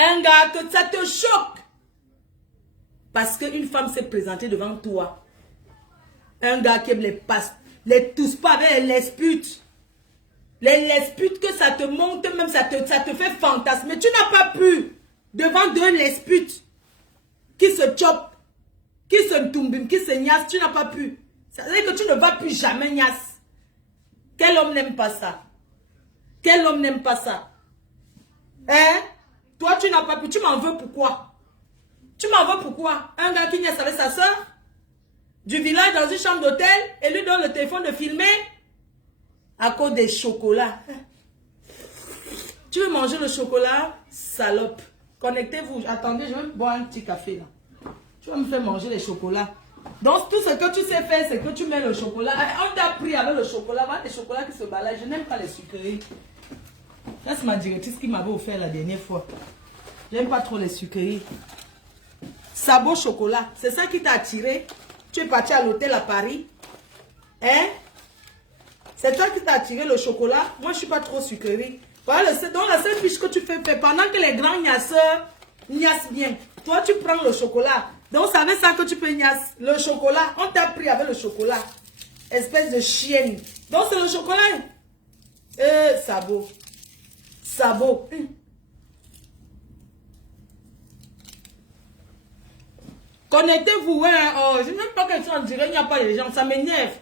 Un gars que ça te choque. Parce qu'une femme s'est présentée devant toi. Un gars qui aime les tousse pas avec les lesputes. Les lesputes que ça te monte, même ça te fait fantasmer. Tu n'as pas pu, devant deux lesputes, qui se chopent, qui se toumbiment, qui se niassent, tu n'as pas pu. Ça veut dire que tu ne vas plus jamais niasse. Quel homme n'aime pas ça? Quel homme n'aime pas ça? Hein? Toi, tu n'as pas pu. Tu m'en veux pourquoi? Tu m'en veux pourquoi? Un gars qui niasse avec sa soeur, du village dans une chambre d'hôtel, et lui donne le téléphone de filmer à cause des chocolats. Tu veux manger le chocolat? Salope. Connectez-vous. Attendez, je vais boire un petit café là. Tu vas me faire manger les chocolats. Donc, tout ce que tu sais faire, c'est que tu mets le chocolat. On t'a pris avec le chocolat. Voilà des chocolats qui se baladent. Je n'aime pas les sucreries. Ça, c'est ma directrice qui m'avait offert la dernière fois. J'aime pas trop les sucreries. Sabot chocolat. C'est ça qui t'a attiré. Tu es parti à l'hôtel à Paris. Hein? C'est toi qui t'a attiré le chocolat. Moi, je suis pas trop sucrerie. Voilà, c'est donc la seule fiche que tu fais pendant que les grands gnasseurs gnassent bien. Toi, tu prends le chocolat. Donc, c'est avec ça que tu peux gnasser. Le chocolat, on t'a pris avec le chocolat. Espèce de chienne. Donc, c'est le chocolat. Sabot. Sabot. Connectez-vous. Hein. Oh, je n'aime pas que tu en dirais, il n'y a pas les gens. Ça m'énerve.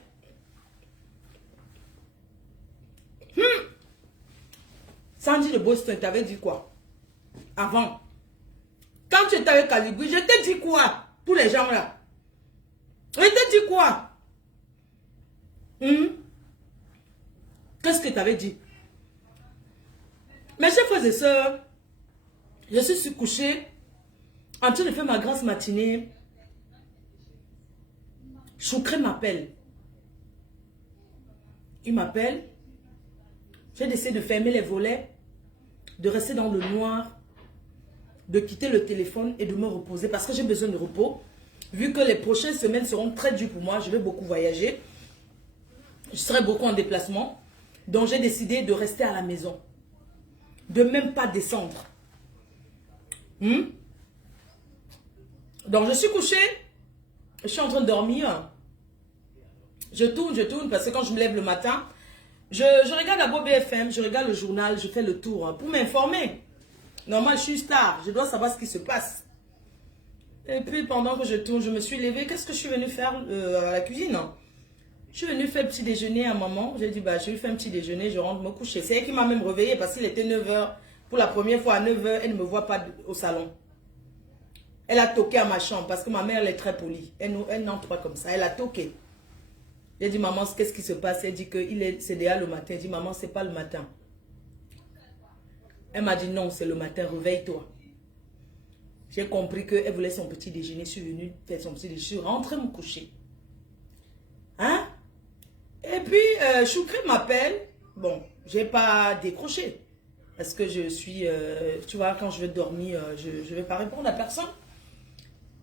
Sandy de Boston, t'avais dit quoi? Avant. Quand tu étais avec Calibri, je t'ai dit quoi? Pour les gens là. Je t'ai dit quoi? Qu'est-ce que t'avais dit? Mes chers frères et sœurs, je suis couchée en train de faire ma grasse matinée. Choucré m'appelle. Il m'appelle. J'ai décidé de fermer les volets, de rester dans le noir, de quitter le téléphone et de me reposer parce que j'ai besoin de repos. Vu que les prochaines semaines seront très dures pour moi, je vais beaucoup voyager. Je serai beaucoup en déplacement. Donc j'ai décidé de rester à la maison. De même pas descendre. Donc je suis couchée. Je suis en train de dormir. Je tourne parce que quand je me lève le matin, je regarde d'abord BFM, je regarde le journal, je fais le tour pour m'informer. Normalement, je suis star, je dois savoir ce qui se passe. Et puis, pendant que je tourne, je me suis levée. Qu'est-ce que je suis venue faire à la cuisine? Je suis venue faire le petit déjeuner à maman. J'ai dit, bah, je vais faire un petit déjeuner, je rentre me coucher. C'est elle qui m'a même réveillée parce qu'il était 9 h. Pour la première fois à 9 h, elle ne me voit pas au salon. Elle a toqué à ma chambre parce que ma mère, elle est très polie. Elle n'entre pas comme ça. Elle a toqué. J'ai dit, maman, qu'est-ce qui se passe? Elle dit que c'est déjà le matin. J'ai dit, maman, c'est pas le matin. Elle m'a dit, non, c'est le matin, réveille-toi. J'ai compris qu'elle voulait son petit déjeuner. Je suis venue faire son petit déjeuner. Je suis rentrée me coucher. Hein? Et puis, Choucré m'appelle. Bon, je n'ai pas décroché. Parce que je suis, tu vois, quand je vais dormir, je ne vais pas répondre à personne.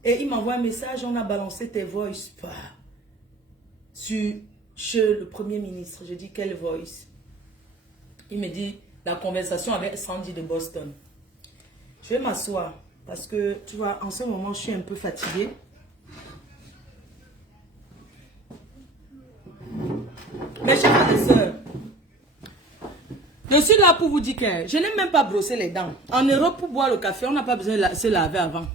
Et il m'envoie un message, on a balancé tes voices. Sur le Premier ministre. Je dis, quelle voice? Il me dit, la conversation avec Sandy de Boston. Je vais m'asseoir. Parce que, tu vois, en ce moment, je suis un peu fatiguée. Mes chers frères et sœurs, je suis là pour vous dire que je n'ai même pas brossé les dents. En Europe, pour boire le café, on n'a pas besoin de se laver avant.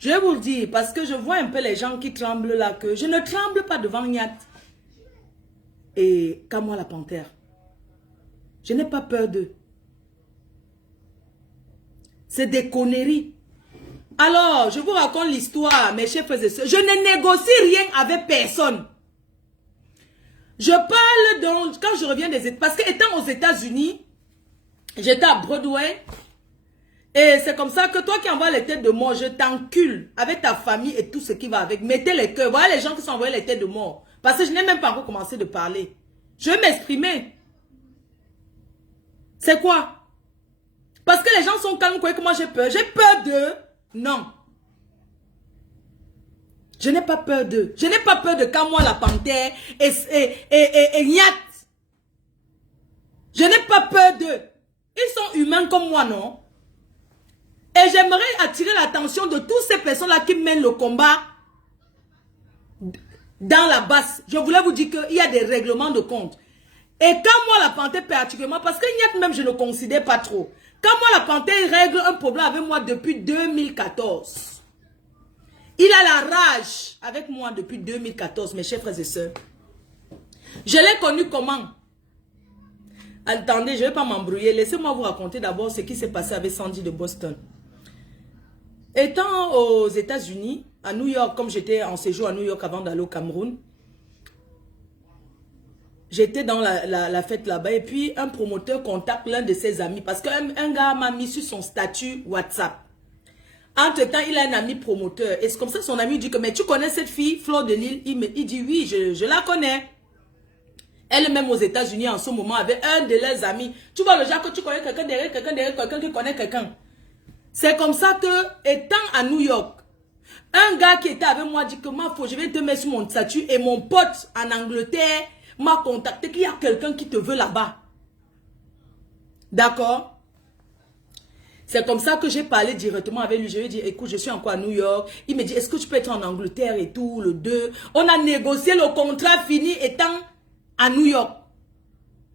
Je vais vous le dire, parce que je vois un peu les gens qui tremblent là, que je ne tremble pas devant Niat et Kamwa la panthère. Je n'ai pas peur d'eux. C'est des conneries. Alors, je vous raconte l'histoire, mes chers frères et sœurs. Je ne négocie rien avec personne. Je parle donc, quand je reviens des États, parce que étant aux États-Unis, j'étais à Broadway, et c'est comme ça que toi qui envoies les têtes de mort, je t'encule avec ta famille et tout ce qui va avec. Mettez les cœurs. Voilà les gens qui sont envoyés les têtes de mort. Parce que je n'ai même pas encore commencé de parler. Je vais m'exprimer. C'est quoi? Parce que les gens sont calmes, quoi, que moi j'ai peur. J'ai peur d'eux? Non. Je n'ai pas peur d'eux. Je n'ai pas peur de Kamwa la panthère et Niat. Je n'ai pas peur d'eux. Ils sont humains comme moi, non? Et j'aimerais attirer l'attention de toutes ces personnes-là qui mènent le combat dans la basse. Je voulais vous dire qu'il y a des règlements de compte. Et quand moi, la panthère particulièrement, parce qu'il y a même, je ne considère pas trop. Quand moi, la panthère règle un problème avec moi depuis 2014. Il a la rage avec moi depuis 2014, mes chers frères et sœurs. Je l'ai connu comment? Attendez, je ne vais pas m'embrouiller. Laissez-moi vous raconter d'abord ce qui s'est passé avec Sandy de Boston. Étant aux États-Unis, à New York, comme j'étais en séjour à New York avant d'aller au Cameroun, j'étais dans la fête là-bas et puis un promoteur contacte l'un de ses amis parce qu'un gars m'a mis sur son statut WhatsApp. Entre-temps, il a un ami promoteur et c'est comme ça que son ami dit que mais tu connais cette fille, Fleur de Lille? Il dit oui, je la connais. Elle-même aux États-Unis en ce moment avec un de leurs amis. Tu vois le genre que tu connais quelqu'un derrière quelqu'un qui connaît quelqu'un. C'est comme ça que, étant à New York, un gars qui était avec moi dit que je vais te mettre sur mon statut et mon pote en Angleterre m'a contacté qu'il y a quelqu'un qui te veut là-bas. D'accord? C'est comme ça que j'ai parlé directement avec lui. Je lui ai dit, écoute, je suis encore à New York. Il me dit, est-ce que tu peux être en Angleterre et tout, le 2. On a négocié le contrat fini étant à New York.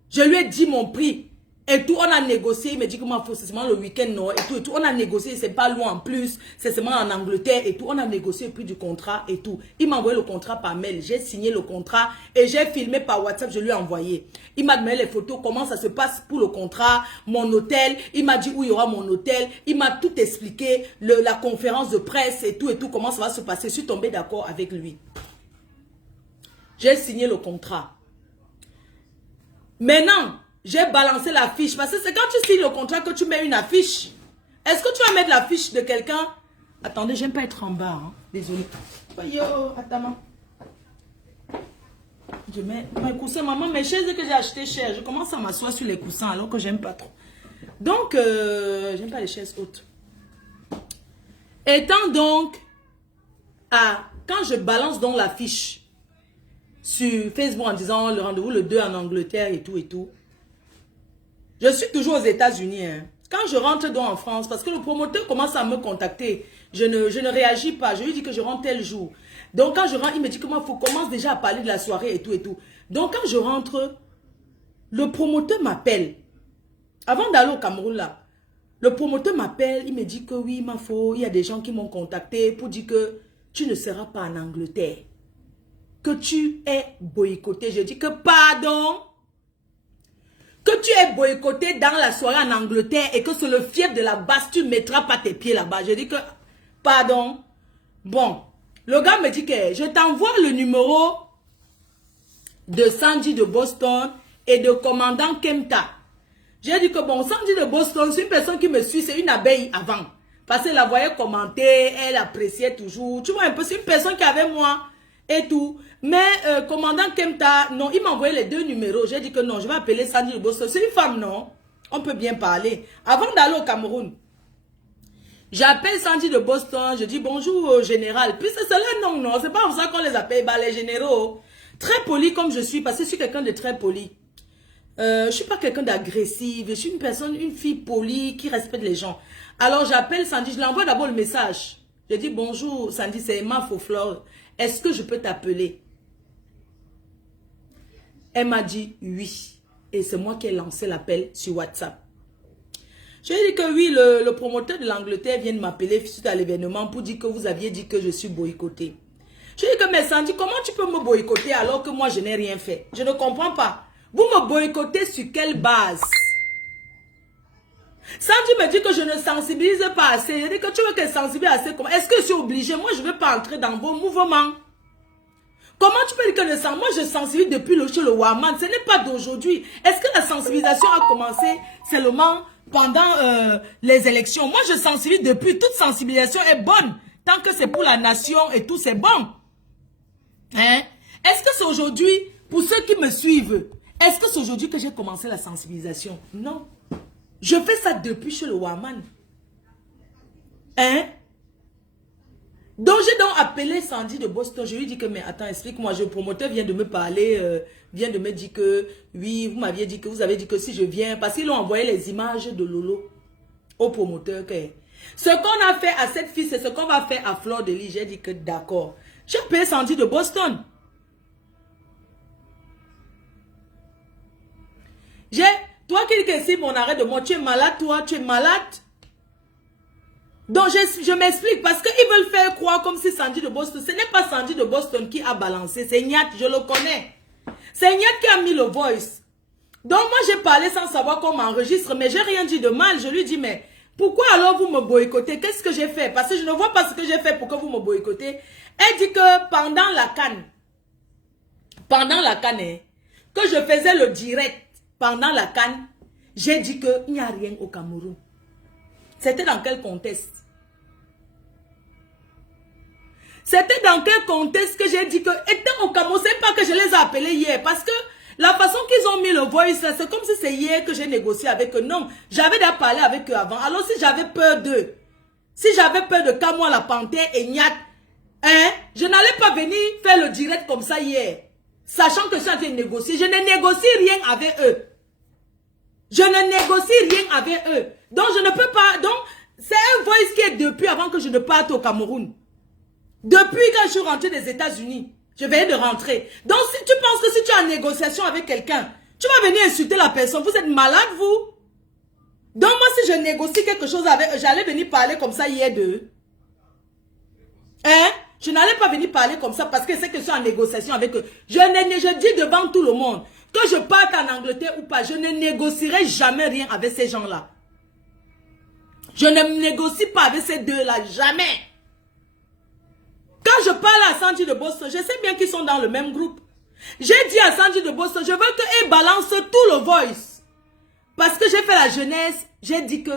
Je lui ai dit mon prix. Et tout, on a négocié. Il me dit que moi, c'est seulement le week-end, non, et tout, et tout. On a négocié, c'est pas loin en plus. C'est seulement en Angleterre et tout. On a négocié le prix du contrat et tout. Il m'a envoyé le contrat par mail. J'ai signé le contrat et j'ai filmé par WhatsApp. Je lui ai envoyé. Il m'a donné les photos, comment ça se passe pour le contrat, mon hôtel. Il m'a dit où il y aura mon hôtel. Il m'a tout expliqué, la conférence de presse et tout, comment ça va se passer. Je suis tombée d'accord avec lui. J'ai signé le contrat. Maintenant, j'ai balancé la fiche. Parce que c'est quand tu signes le contrat que tu mets une affiche. Est-ce que tu vas mettre la fiche de quelqu'un? Attendez, j'aime pas être en bas. Hein. Désolée. Yo, attends. Je mets mes coussins. Maman, mes chaises que j'ai achetées chères. Je commence à m'asseoir sur les coussins alors que j'aime pas trop. Donc, j'aime pas les chaises hautes. Étant donc quand je balance donc la fiche sur Facebook en disant le rendez-vous le 2 en Angleterre et tout. Je suis toujours aux États-Unis. Hein. Quand je rentre donc en France, parce que le promoteur commence à me contacter, je ne réagis pas. Je lui dis que je rentre tel jour. Donc quand je rentre, il me dit que moi, il faut commencer déjà à parler de la soirée et tout. Donc quand je rentre, le promoteur m'appelle. Avant d'aller au Cameroun là, le promoteur m'appelle, il me dit que oui, il y a des gens qui m'ont contacté pour dire que tu ne seras pas en Angleterre. Que tu es boycotté. Je dis que pardon. Que tu es boycotté dans la soirée en Angleterre et que c'est le fief de la base, tu ne mettras pas tes pieds là-bas. Je dis que, pardon. Bon, le gars me dit que je t'envoie le numéro de Sandy de Boston et de commandant Kemta. J'ai dit que bon, Sandy de Boston, c'est une personne qui me suit, c'est une abeille avant. Parce qu'elle la voyait commenter, elle appréciait toujours. Tu vois un peu, c'est une personne qui avait moi et tout. Mais commandant Kemta, non, il m'a envoyé les 2 numéros. J'ai dit que non, je vais appeler Sandy de Boston. C'est une femme, non? On peut bien parler. Avant d'aller au Cameroun, j'appelle Sandy de Boston. Je dis bonjour au général. Puis c'est cela, non, c'est pas comme ça qu'on les appelle, les généraux. Très poli comme je suis, parce que je suis quelqu'un de très poli. Je suis pas quelqu'un d'agressif. Je suis une fille polie qui respecte les gens. Alors j'appelle Sandy, je lui envoie d'abord le message. Je dis bonjour Sandy, c'est Emma Foflore. Est-ce que je peux t'appeler? Elle m'a dit oui. Et c'est moi qui ai lancé l'appel sur WhatsApp. Je lui ai dit que oui, le promoteur de l'Angleterre vient de m'appeler suite à l'événement pour dire que vous aviez dit que je suis boycottée. Je lui ai dit que mais Sandy, comment tu peux me boycotter alors que moi je n'ai rien fait? Je ne comprends pas. Vous me boycottez sur quelle base? Sandy me dit que je ne sensibilise pas assez. Je dis que tu veux que je sensibilise assez. Est-ce que je suis obligée? Moi, je ne veux pas entrer dans vos mouvements. Comment tu peux dire que moi, je sensibilise depuis chez le Waman? Ce n'est pas d'aujourd'hui. Est-ce que la sensibilisation a commencé seulement pendant les élections? Moi, je sensibilise depuis. Toute sensibilisation est bonne. Tant que c'est pour la nation et tout, c'est bon. Hein? Est-ce que c'est aujourd'hui, pour ceux qui me suivent, est-ce que c'est aujourd'hui que j'ai commencé la sensibilisation? Non. Je fais ça depuis chez le Waman. Hein? Donc, j'ai donc appelé Sandy de Boston. Je lui ai dit que, mais attends, explique-moi. Le promoteur vient de me parler, vient de me dire que, oui, vous m'aviez dit que, vous avez dit que si je viens, parce qu'ils ont envoyé les images de Lolo au promoteur. Ce qu'on a fait à cette fille, c'est ce qu'on va faire à Fleur de Lis. J'ai dit que d'accord. J'ai payé Sandy de Boston. Toi qui dis que si mon arrêt de moi, tu es malade, toi, tu es malade. Donc je m'explique parce qu'ils veulent faire croire comme si Sandy de Boston, ce n'est pas Sandy de Boston qui a balancé, c'est Nyat, je le connais. C'est Nyat qui a mis le voice. Donc moi j'ai parlé sans savoir comment enregistre, mais j'ai rien dit de mal. Je lui dis mais pourquoi alors vous me boycottez? Qu'est-ce que j'ai fait? Parce que je ne vois pas ce que j'ai fait pour que vous me boycottez. Elle dit que pendant la CAN, que je faisais le direct pendant la CAN, j'ai dit qu'il n'y a rien au Cameroun. C'était dans quel contexte? C'était dans quel contexte que j'ai dit que étant au Cameroun, c'est pas que je les ai appelés hier. Parce que la façon qu'ils ont mis le voice, c'est comme si c'est hier que j'ai négocié avec eux. Non, j'avais déjà parlé avec eux avant. Alors si j'avais peur d'eux, si j'avais peur de Kamoa la Panthère et Nyat, je n'allais pas venir faire le direct comme ça hier. Sachant que je suis en train de négocier. Je ne négocie rien avec eux. Je ne négocie rien avec eux. Donc je ne peux pas. Donc c'est un voice qui est depuis avant que je ne parte au Cameroun. Depuis quand je suis rentrée des États-Unis. Je venais de rentrer. Donc si tu penses que si tu es en négociation avec quelqu'un, tu vas venir insulter la personne. Vous êtes malade vous? Donc moi si je négocie quelque chose avec eux, j'allais venir parler comme ça hier d'eux. Je n'allais pas venir parler comme ça parce que c'est que je suis en négociation avec eux. Je dis devant tout le monde que je parte en Angleterre ou pas, je ne négocierai jamais rien avec ces gens-là. Je ne négocie pas avec ces deux-là, jamais. Quand je parle à Sandy de Boston, je sais bien qu'ils sont dans le même groupe. J'ai dit à Sandy de Boston, je veux qu'elle balance tout le voice. Parce que j'ai fait la jeunesse, j'ai dit que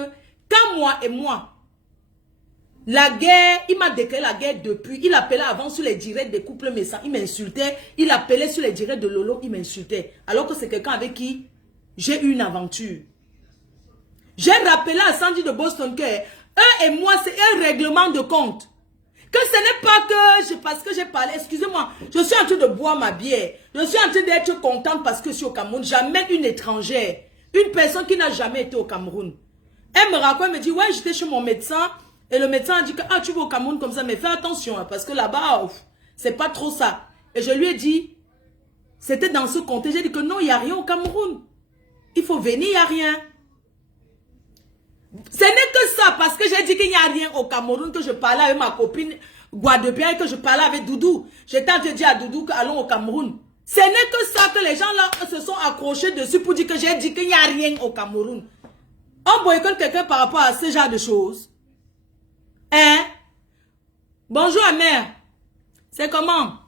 quand moi, la guerre, il m'a déclaré la guerre depuis. Il appelait avant sur les directs des couples méchants, il m'insultait. Il appelait sur les directs de Lolo, il m'insultait. Alors que c'est quelqu'un avec qui j'ai eu une aventure. J'ai rappelé à Sandy de Boston que eux et moi, c'est un règlement de compte. Que ce n'est pas que parce que j'ai parlé, excusez-moi, je suis en train de boire ma bière. Je suis en train d'être contente parce que je suis au Cameroun. J'amène une étrangère, une personne qui n'a jamais été au Cameroun. Elle me raconte, elle me dit, ouais, j'étais chez mon médecin. Et le médecin a dit que, ah, tu vas au Cameroun comme ça, mais fais attention, hein, parce que là-bas, c'est pas trop ça. Et je lui ai dit, c'était dans ce contexte, j'ai dit que non, il n'y a rien au Cameroun. Il faut venir, il n'y a rien. Ce n'est que ça, parce que j'ai dit qu'il n'y a rien au Cameroun, que je parlais avec ma copine Guadeloupienne, que je parlais avec Doudou. J'étais en train de dire à Doudou qu'allons au Cameroun. Ce n'est que ça que les gens là se sont accrochés dessus pour dire que j'ai dit qu'il n'y a rien au Cameroun. On boycotte quelqu'un par rapport à ce genre de choses. Bonjour, ma mère. C'est comment?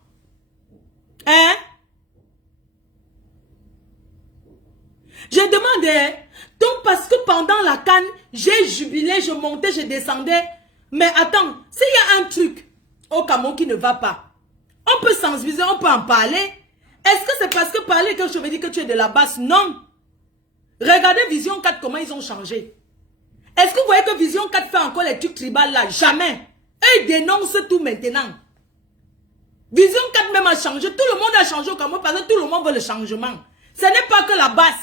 Je demandais, donc parce que pendant la CAN, j'ai jubilé, je montais, je descendais. Mais attends, s'il y a un truc au Cameroun qui ne va pas, on peut sensibiliser, on peut en parler. Est-ce que c'est parce que parler que je veux dire que tu es de la basse? Non. Regardez Vision 4, comment ils ont changé. Est-ce que vous voyez que Vision 4 fait encore les trucs tribales là? Jamais. Eux, ils dénoncent tout maintenant. Vision 4 même a changé. Tout le monde a changé au Cameroun parce que tout le monde veut le changement. Ce n'est pas que la basse.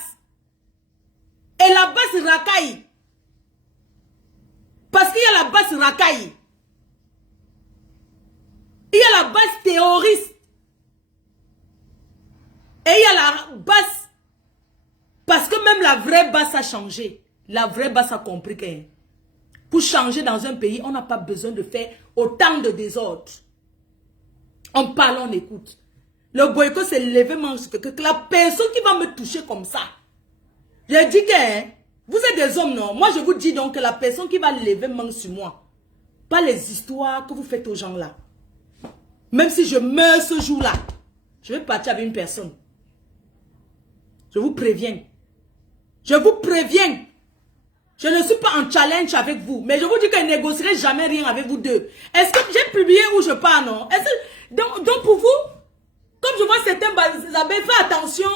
Et la basse racaille. Parce qu'il y a la basse racaille. Il y a la basse terroriste. Et il y a la basse. Parce que même la vraie basse a changé. La vraie basse a compris que pour changer dans un pays, on n'a pas besoin de faire autant de désordre. On parle, on écoute. Le boycott, c'est l'événement que la personne qui va me toucher comme ça. Je dis que vous êtes des hommes, non? Moi, je vous dis donc que la personne qui va lever main sur moi, pas les histoires que vous faites aux gens là. Même si je meurs ce jour-là, je vais partir avec une personne. Je vous préviens. Je vous préviens. Je ne suis pas en challenge avec vous, mais je vous dis que je ne négocierai jamais rien avec vous deux. Est-ce que j'ai publié où je pars, non? Donc pour vous, comme je vois certains Isabelle, fais attention.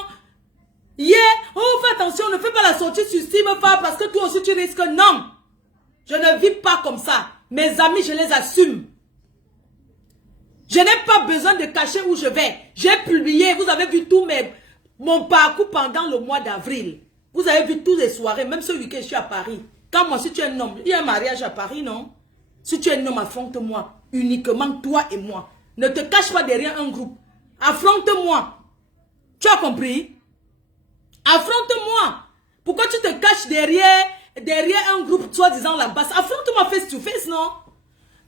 Fais attention, ne fais pas la sortie sur Steve parce que toi aussi tu risques. Non, je ne vis pas comme ça. Mes amis, je les assume. Je n'ai pas besoin de cacher où je vais. J'ai publié, vous avez vu tout mon parcours pendant le mois d'avril. Vous avez vu toutes les soirées, même ce week-end, je suis à Paris. Quand moi, si tu es un homme, il y a un mariage à Paris, non? Si tu es un homme, affronte-moi. Uniquement toi et moi. Ne te cache pas derrière un groupe. Affronte-moi. Tu as compris? Affronte-moi. Pourquoi tu te caches derrière un groupe, soi-disant la basse? Affronte-moi face to face, non?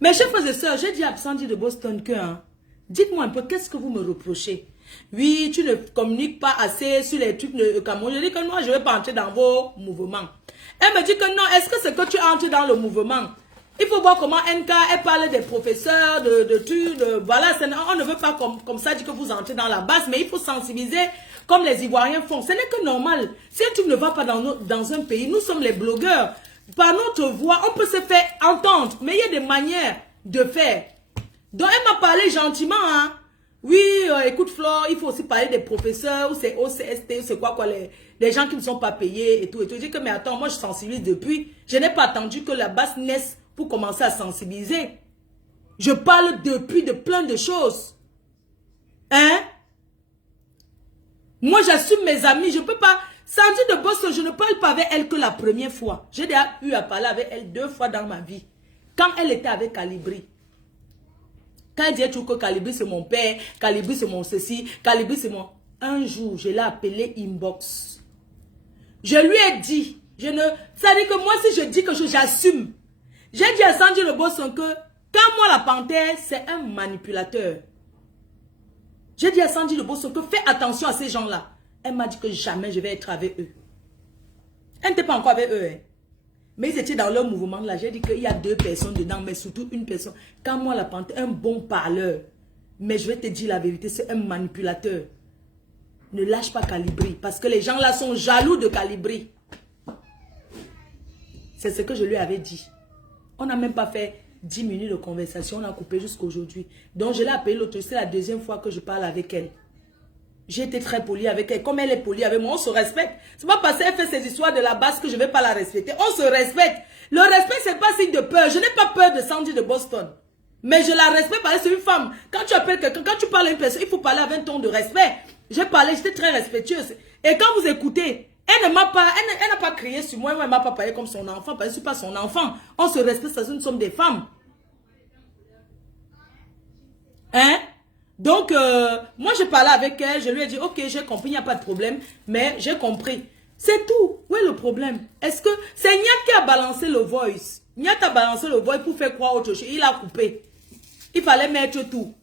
Mes chers frères et sœurs, j'ai dit à Sandy de Boston que, hein, dites-moi un peu, qu'est-ce que vous me reprochez? Oui, tu ne communiques pas assez sur les trucs de Cameroun. Je dis que moi, je ne vais pas entrer dans vos mouvements. Elle me dit que non, est-ce que c'est que tu entres dans le mouvement? Il faut voir comment NK, elle parle des professeurs, de trucs, voilà, on ne veut pas comme ça dire que vous entrez dans la base, mais il faut sensibiliser comme les Ivoiriens font. Ce n'est que normal. Si tu ne vas pas dans un pays, nous sommes les blogueurs. Par notre voix, on peut se faire entendre, mais il y a des manières de faire. Donc, elle m'a parlé gentiment, hein. Oui, écoute Flore, il faut aussi parler des professeurs, ou c'est OCST, c'est quoi, les gens qui ne sont pas payés et tout. Et tout. Je dis que, mais attends, moi je sensibilise depuis. Je n'ai pas attendu que la basse naisse pour commencer à sensibiliser. Je parle depuis de plein de choses. Hein? Moi, j'assume mes amis, je ne peux pas... Sandy de Boston, je ne parle pas avec elle que la première fois. J'ai déjà eu à parler avec elle 2 fois dans ma vie. Quand elle était avec Calibri. Quand elle disait toujours que Calibri c'est mon père, Calibri c'est mon ceci, Calibri c'est mon... Un jour, je l'ai appelé inbox. Je lui ai dit, ça dit que moi si je dis que j'assume. J'ai dit à Sandy de Boston que quand moi la panthère, c'est un manipulateur. J'ai dit à Sandy de Boston que fais attention à ces gens-là. Elle m'a dit que jamais je vais être avec eux. Elle n'était pas encore avec eux, hein. Mais ils étaient dans leur mouvement là. J'ai dit qu'il y a 2 personnes dedans, mais surtout une personne. Quand moi la panthère, un bon parleur. Mais je vais te dire la vérité, c'est un manipulateur. Ne lâche pas Calibri. Parce que les gens là sont jaloux de Calibri. C'est ce que je lui avais dit. On n'a même pas fait 10 minutes de conversation. On a coupé jusqu'à aujourd'hui. Donc je l'ai appelée l'autre. C'est la 2e fois que je parle avec elle. J'ai été très polie avec elle. Comme elle est polie avec moi, on se respecte. C'est pas parce qu'elle fait ses histoires de la base que je ne vais pas la respecter. On se respecte. Le respect, c'est pas signe de peur. Je n'ai pas peur de Sandy de Boston. Mais je la respecte parce que c'est une femme. Quand tu appelles quelqu'un, quand tu parles à une personne, il faut parler avec un ton de respect. J'ai parlé, j'étais très respectueuse. Et quand vous écoutez, elle n'a pas crié sur moi. Elle ne m'a pas parlé comme son enfant. Parce que je ne suis pas son enfant. On se respecte parce que nous sommes des femmes. Hein? Donc, moi, je parlais avec elle, je lui ai dit, ok, j'ai compris, il n'y a pas de problème, mais j'ai compris. C'est tout. Où est le problème? Est-ce que c'est Nyat qui a balancé le voice? Nyat a balancé le voice pour faire croire autre chose. Il a coupé. Il fallait mettre tout.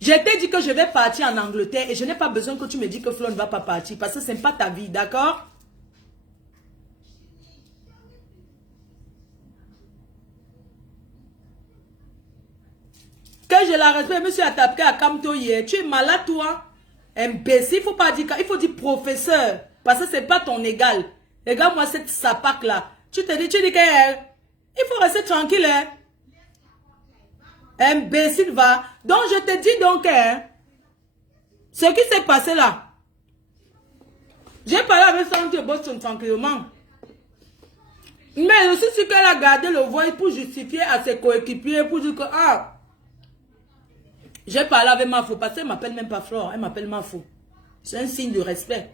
Je t'ai dit que je vais partir en Angleterre et je n'ai pas besoin que tu me dises que Flo ne va pas partir parce que ce n'est pas ta vie, d'accord? Que je la respecte, monsieur Atapke à Kamto hier. Tu es malade, toi? Imbécile, il faut pas dire, il faut dire professeur. Parce que c'est pas ton égal. Regarde-moi cette sapac là. Tu te dis, tu dis que il faut rester tranquille, hein? Imbécile, va. Donc, je te dis donc, hein, ce qui s'est passé là. J'ai parlé avec Sandy de Boston tranquillement. Mais je suis sûr qu'elle a gardé le voice pour justifier à ses coéquipiers, pour dire que, ah, j'ai parlé avec Mafou, parce qu'elle ne m'appelle même pas Flore, elle m'appelle Mafou. C'est un signe de respect.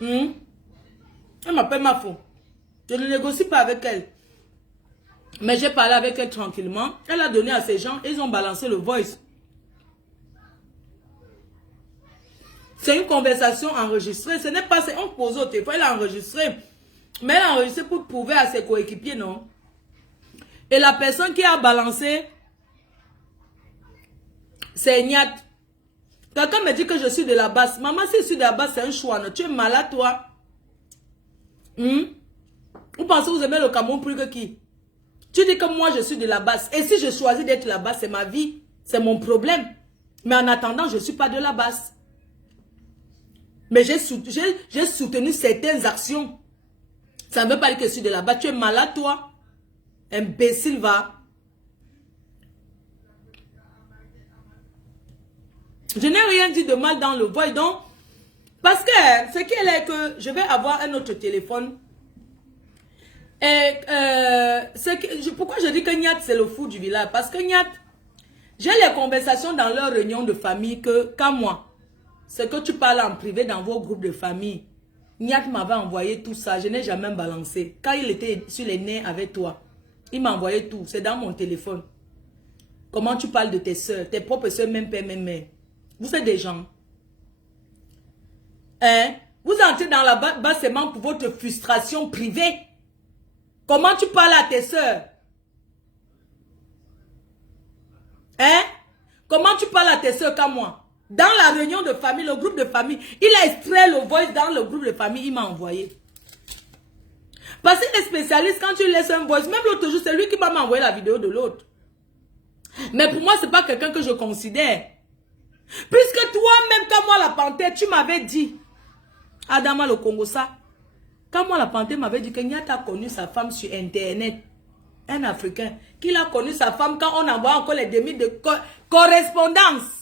Elle m'appelle Mafou. Je ne négocie pas avec elle. Mais j'ai parlé avec elle tranquillement. Elle a donné à ces gens, ils ont balancé le voice. C'est une conversation enregistrée. Ce n'est pas, on pose au téléphone, elle a enregistré. Mais elle a enregistré pour prouver à ses coéquipiers, non? Et la personne qui a balancé, c'est Nyat. Quelqu'un me dit que je suis de la basse. Maman, si je suis de la basse, c'est un choix. Non? Tu es malade, toi. Vous pensez que vous aimez le Cameroun plus que qui? Tu dis que moi, je suis de la basse. Et si je choisis d'être la basse, c'est ma vie. C'est mon problème. Mais en attendant, je ne suis pas de la basse. Mais j'ai soutenu certaines actions. Ça ne veut pas dire que je suis de la basse. Tu es malade, toi. Imbécile, va. Je n'ai rien dit de mal dans le voix. Donc, parce que ce qui est que je vais avoir un autre téléphone. Et pourquoi je dis que Nyat c'est le fou du village? Parce que Nyat, j'ai les conversations dans leur réunion de famille que quand moi, c'est que tu parles en privé dans vos groupes de famille. Niat m'avait envoyé tout ça. Je n'ai jamais balancé. Quand il était sur les nerfs avec toi, il m'a envoyé tout. C'est dans mon téléphone. Comment tu parles de tes soeurs, tes propres soeurs, même père, même mère. Vous êtes des gens. Hein? Vous entrez dans la base seulement pour votre frustration privée. Comment tu parles à tes soeurs? Hein? Comment tu parles à tes soeurs comme moi? Dans la réunion de famille, le groupe de famille, il a extrait le voice dans le groupe de famille, il m'a envoyé. Parce qu'il est spécialiste, quand tu laisses un voice, même l'autre jour, c'est lui qui m'a envoyé la vidéo de l'autre. Mais pour moi, ce n'est pas quelqu'un que je considère. Puisque toi-même, quand moi la panthère, tu m'avais dit, Adama le Congo, ça, quand moi la panthère m'avait dit que Niata a connu sa femme sur Internet, un Africain, qu'il a connu sa femme quand on envoie encore les demi de correspondance.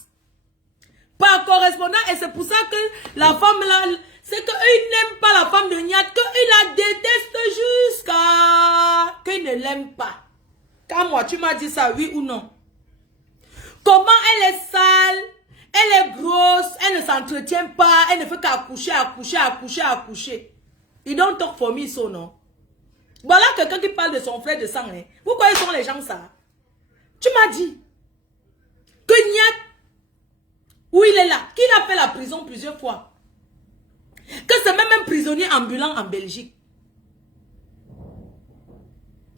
Par correspondance, et c'est pour ça que la femme là, c'est qu'ils n'aiment pas la femme de Niat, qu'ils la détestent jusqu'à qu'ils ne l'aiment pas. Quand moi, tu m'as dit ça, oui ou non? Comment elle est sale, elle est grosse, elle ne s'entretient pas, elle ne fait qu'accoucher, accoucher, accoucher, accoucher. Ils don't talk for me, so non? Voilà quelqu'un qui parle de son frère de sang. Hein. Vous croyez sont les gens ça? Tu m'as dit que Niat, où il est là, qu'il a fait la prison plusieurs fois. Que c'est même un prisonnier ambulant en Belgique.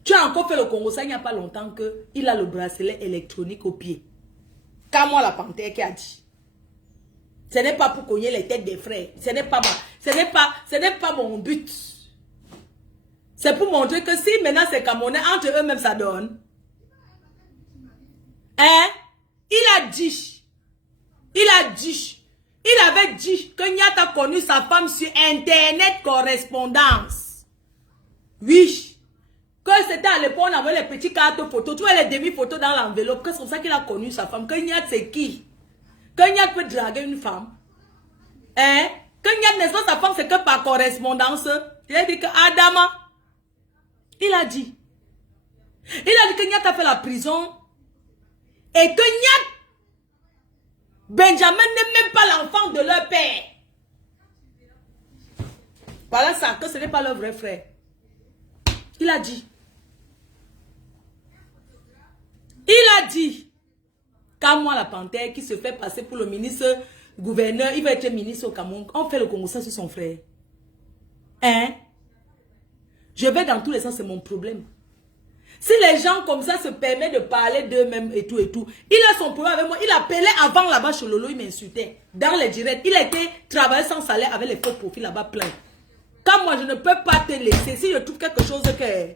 Tu as encore fait le Congo, ça il n'y a pas longtemps qu'il a le bracelet électronique au pied. Car moi la panthère qui a dit. Ce n'est pas pour cogner les têtes des frères. Ce n'est pas mon but. C'est pour montrer que si maintenant c'est Camerounais, entre eux-mêmes ça donne. Hein? Il a dit. Il avait dit que Niat a connu sa femme sur Internet correspondance. Oui. Que c'était à l'époque, on avait les petites cartes photos, tu vois les demi-photos dans l'enveloppe. Que c'est comme ça qu'il a connu sa femme. Que Niat c'est qui? Que Niat peut draguer une femme. Hein? Que Niat n'est pas sa femme, c'est que par correspondance. Il a dit que Adama. Il a dit que Niat a fait la prison. Et que Niat, Benjamin n'est même pas l'enfant de leur père. Voilà ça, que ce n'est pas leur vrai frère. Il a dit. Quand moi la panthère qui se fait passer pour le ministre gouverneur, il va être ministre au Cameroun. On fait le Congo sur son frère. Hein? Je vais dans tous les sens, c'est mon problème. Si les gens comme ça se permettent de parler d'eux-mêmes et tout, il a son problème avec moi. Il appelait avant là-bas chez Lolo, il m'insultait. Dans les directs, il était travaillé sans salaire avec les faux profils là-bas plein. Quand moi je ne peux pas te laisser, si je trouve quelque chose que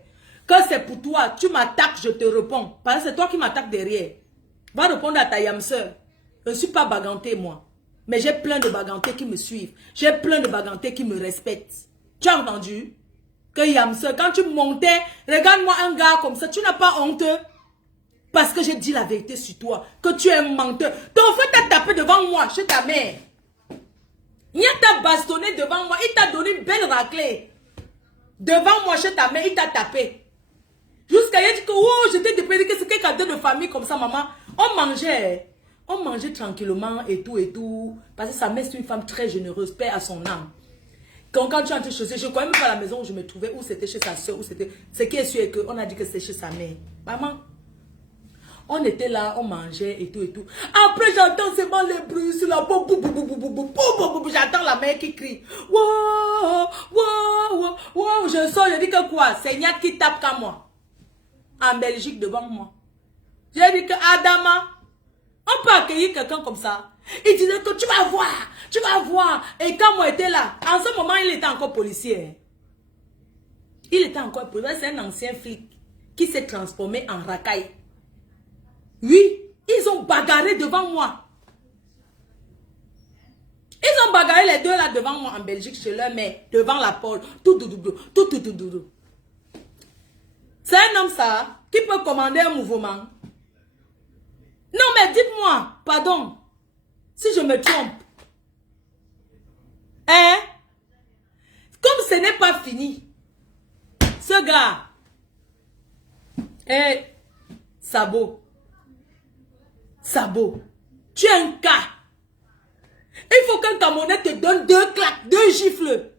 c'est pour toi, tu m'attaques, je te réponds. Parce que c'est toi qui m'attaques derrière. Va répondre à ta yamseur. Je ne suis pas baganté moi. Mais j'ai plein de bagantés qui me suivent. J'ai plein de bagantés qui me respectent. Tu as entendu? Que yamseur, quand tu montais, regarde-moi un gars comme ça, tu n'as pas honte. Parce que j'ai dit la vérité sur toi. Que tu es un menteur. Ton frère t'a tapé devant moi, chez ta mère. Il t'a bastonné devant moi. Il t'a donné une belle raclée. Devant moi, chez ta mère, il t'a tapé. Jusqu'à il a dit que oh, j'étais déprimé, que c'est quelqu'un de famille comme ça, maman. On mangeait tranquillement et tout. Parce que sa mère, c'est une femme très généreuse, paix à son âme. Quand tu entres chez elle, je ne connais même pas la maison où je me trouvais, où c'était chez sa soeur, où c'était. Ce qui est sûr est qu'on a dit que c'était chez sa mère. Maman, on était là, on mangeait et tout. Après, j'entends seulement les bruits sur la boum, j'entends la mère qui crie. Wow, je sors, je dis que quoi? C'est Niat qui tape comme moi. En Belgique devant moi. J'ai dit que Adama, on peut accueillir quelqu'un comme ça. Il disait que tu vas voir. Et quand moi j'étais là, en ce moment, il était encore policier. Il était encore policier. C'est un ancien flic qui s'est transformé en racaille. Oui, ils ont bagarré devant moi. Ils ont bagarré les deux là devant moi en Belgique chez leur mère, devant la porte. Tout. C'est un homme ça qui peut commander un mouvement. Non mais dites-moi, pardon, si je me trompe. Hein? Comme ce n'est pas fini, ce gars, Sabo, tu es un cas. Il faut qu'un Camerounais te donne 2 claques, 2 gifles.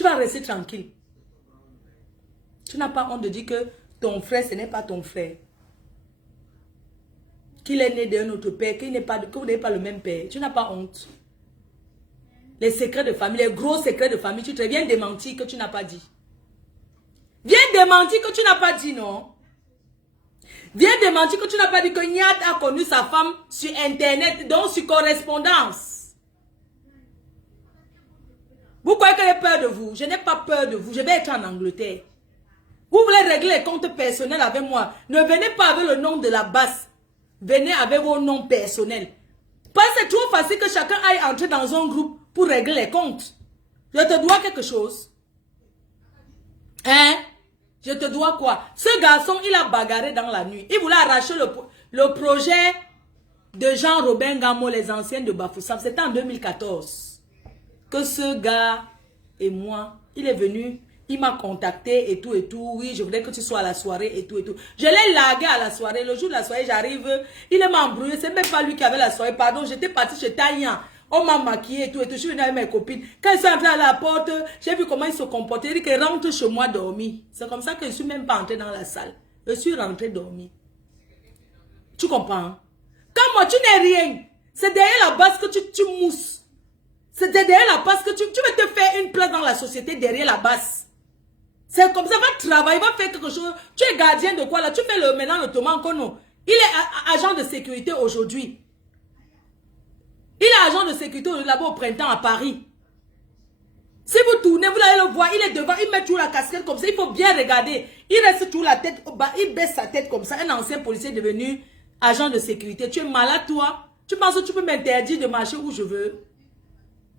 Tu vas rester tranquille. Tu n'as pas honte de dire que ton frère, ce n'est pas ton frère. Qu'il est né d'un autre père, que vous n'avez pas le même père. Tu n'as pas honte. Les secrets de famille, les gros secrets de famille, tu te viens démentir que tu n'as pas dit. Viens démentir que tu n'as pas dit, non. Viens démentir que tu n'as pas dit que Niad a connu sa femme sur Internet, donc sur correspondance. Vous croyez que j'ai peur de vous? Je n'ai pas peur de vous. Je vais être en Angleterre. Vous voulez régler les comptes personnels avec moi? Ne venez pas avec le nom de la base. Venez avec vos noms personnels. Parce que c'est trop facile que chacun aille entrer dans un groupe pour régler les comptes. Je te dois quelque chose. Hein? Je te dois quoi? Ce garçon, il a bagarré dans la nuit. Il voulait arracher le projet de Jean-Robin Gamo, les anciens de Bafoussam. C'était en 2014. Que ce gars et moi, il est venu, il m'a contacté et tout et tout. Oui, je voudrais que tu sois à la soirée et tout et tout. Je l'ai largué à la soirée. Le jour de la soirée, j'arrive, il m'a embrouillé. C'est même pas lui qui avait la soirée. Pardon, j'étais partie chez Taïan. On m'a maquillé et tout et tout. Je suis venue avec mes copines. Quand ils sont entrés à la porte, j'ai vu comment ils se comportaient. Ils disent qu'ils rentrent chez moi dormir. C'est comme ça que je ne suis même pas entrée dans la salle. Je suis rentrée dormir. Tu comprends? Quand moi, tu n'es rien. C'est derrière la base que tu mousses. C'est derrière la base que tu veux te faire une place dans la société derrière la base. C'est comme ça, va travailler, va faire quelque chose. Tu es gardien de quoi là? Tu fais le ménage de Thomas Nkono. Il est agent de sécurité aujourd'hui. Il est agent de sécurité là-bas au printemps à Paris. Si vous tournez, vous allez le voir, il est devant, il met toujours la casquette comme ça, il faut bien regarder. Il reste toujours la tête au bas, il baisse sa tête comme ça. Un ancien policier devenu agent de sécurité. Tu es malade toi? Tu penses que tu peux m'interdire de marcher où je veux?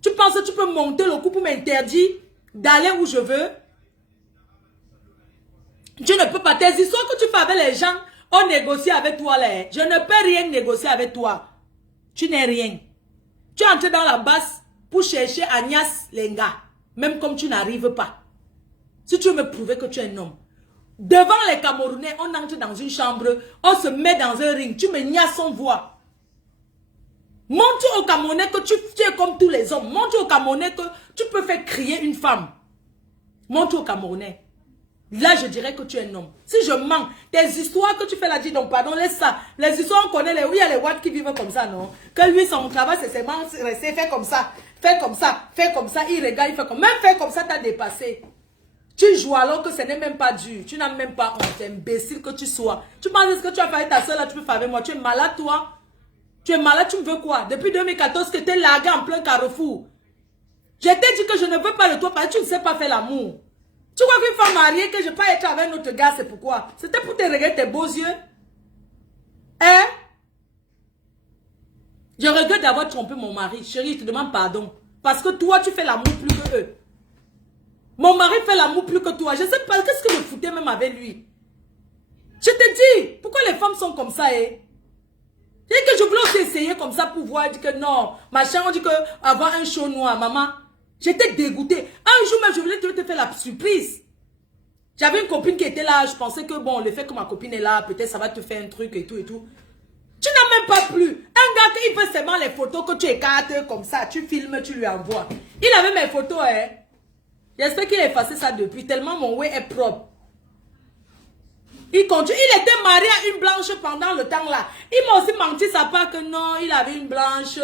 Tu penses que tu peux monter le coup pour m'interdire d'aller où je veux? Tu ne peux pas. Tes histoires que tu fais avec les gens, on négocie avec toi là. Je ne peux rien négocier avec toi. Tu n'es rien. Tu es entré dans la base pour chercher Agnès Lenga. Même comme tu n'arrives pas. Si tu veux me prouver que tu es un homme. Devant les Camerounais, on entre dans une chambre, on se met dans un ring. Tu me niaises sans voix. Montre aux Camerounais que tu es comme tous les hommes. Montre aux Camerounais que tu peux faire crier une femme. Montre aux Camerounais. Là, je dirais que tu es un homme. Si je mens, tes histoires que tu fais là, dis donc, pardon, laisse ça. Les histoires, on connaît les... Oui, il y a les Watt qui vivent comme ça, non? Que lui, son travail, c'est seulement rester, fait comme ça. Fais comme ça, fais comme ça, il regarde, il fait comme... Même faire comme ça, t'as dépassé. Tu joues alors que ce n'est même pas dur. Tu n'as même pas honte, imbécile que tu sois. Tu penses que tu as fait ta soeur là, tu peux faire avec moi. Tu es malade, toi? Tu es malade, tu me veux quoi? Depuis 2014, que tu es largué en plein carrefour. Je t'ai dit que je ne veux pas de toi parce que tu ne sais pas faire l'amour. Tu vois qu'une femme mariée, que je ne peux pas être avec un autre gars, c'est pourquoi? C'était pour te regarder tes beaux yeux. Hein? Je regrette d'avoir trompé mon mari. Chérie, je te demande pardon. Parce que toi, tu fais l'amour plus que eux. Mon mari fait l'amour plus que toi. Je ne sais pas, qu'est-ce que je foutais même avec lui? Je te dis, pourquoi les femmes sont comme ça, hein? C'est que je voulais aussi essayer comme ça pour voir, dire que non, machin, on dit que avoir un chaud noir, maman. J'étais dégoûtée. Un jour même, je voulais te faire la surprise. J'avais une copine qui était là, je pensais que bon, le fait que ma copine est là, peut-être ça va te faire un truc et tout et tout. Tu n'as même pas plu. Un gars qui fait seulement les photos que tu écartes comme ça, tu filmes, tu lui envoies. Il avait mes photos, hein. J'espère qu'il a effacé ça depuis, tellement mon way est propre. Il continue. Il était marié à une blanche pendant le temps là. Il m'a aussi menti sa part que non, il avait une blanche,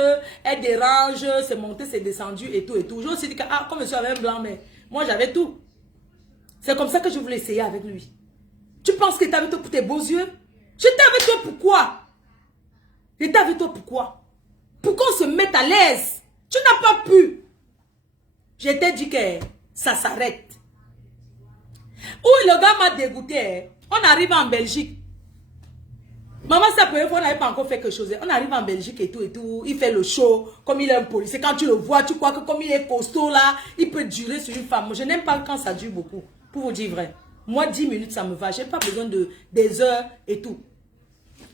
elle dérange, c'est monté, c'est descendu et tout et tout. Je me suis dit que, ah, comme je suis avec un blanc, mais moi j'avais tout. C'est comme ça que je voulais essayer avec lui. Tu penses qu'il était avec toi pour tes beaux yeux? J'étais avec toi pourquoi? J'étais avec toi pourquoi? Pour qu'on se mette à l'aise. Tu n'as pas pu. Je t'ai dit que ça s'arrête. Où le gars m'a dégoûté. On arrive en Belgique. Maman, c'est la première fois qu'on n'avait pas encore fait quelque chose. On arrive en Belgique et tout et tout. Il fait le show comme il est un policier. Quand tu le vois, tu crois que comme il est costaud là, il peut durer sur une femme. Je n'aime pas quand ça dure beaucoup. Pour vous dire vrai. Moi, 10 minutes, ça me va. Je n'ai pas besoin de des heures et tout.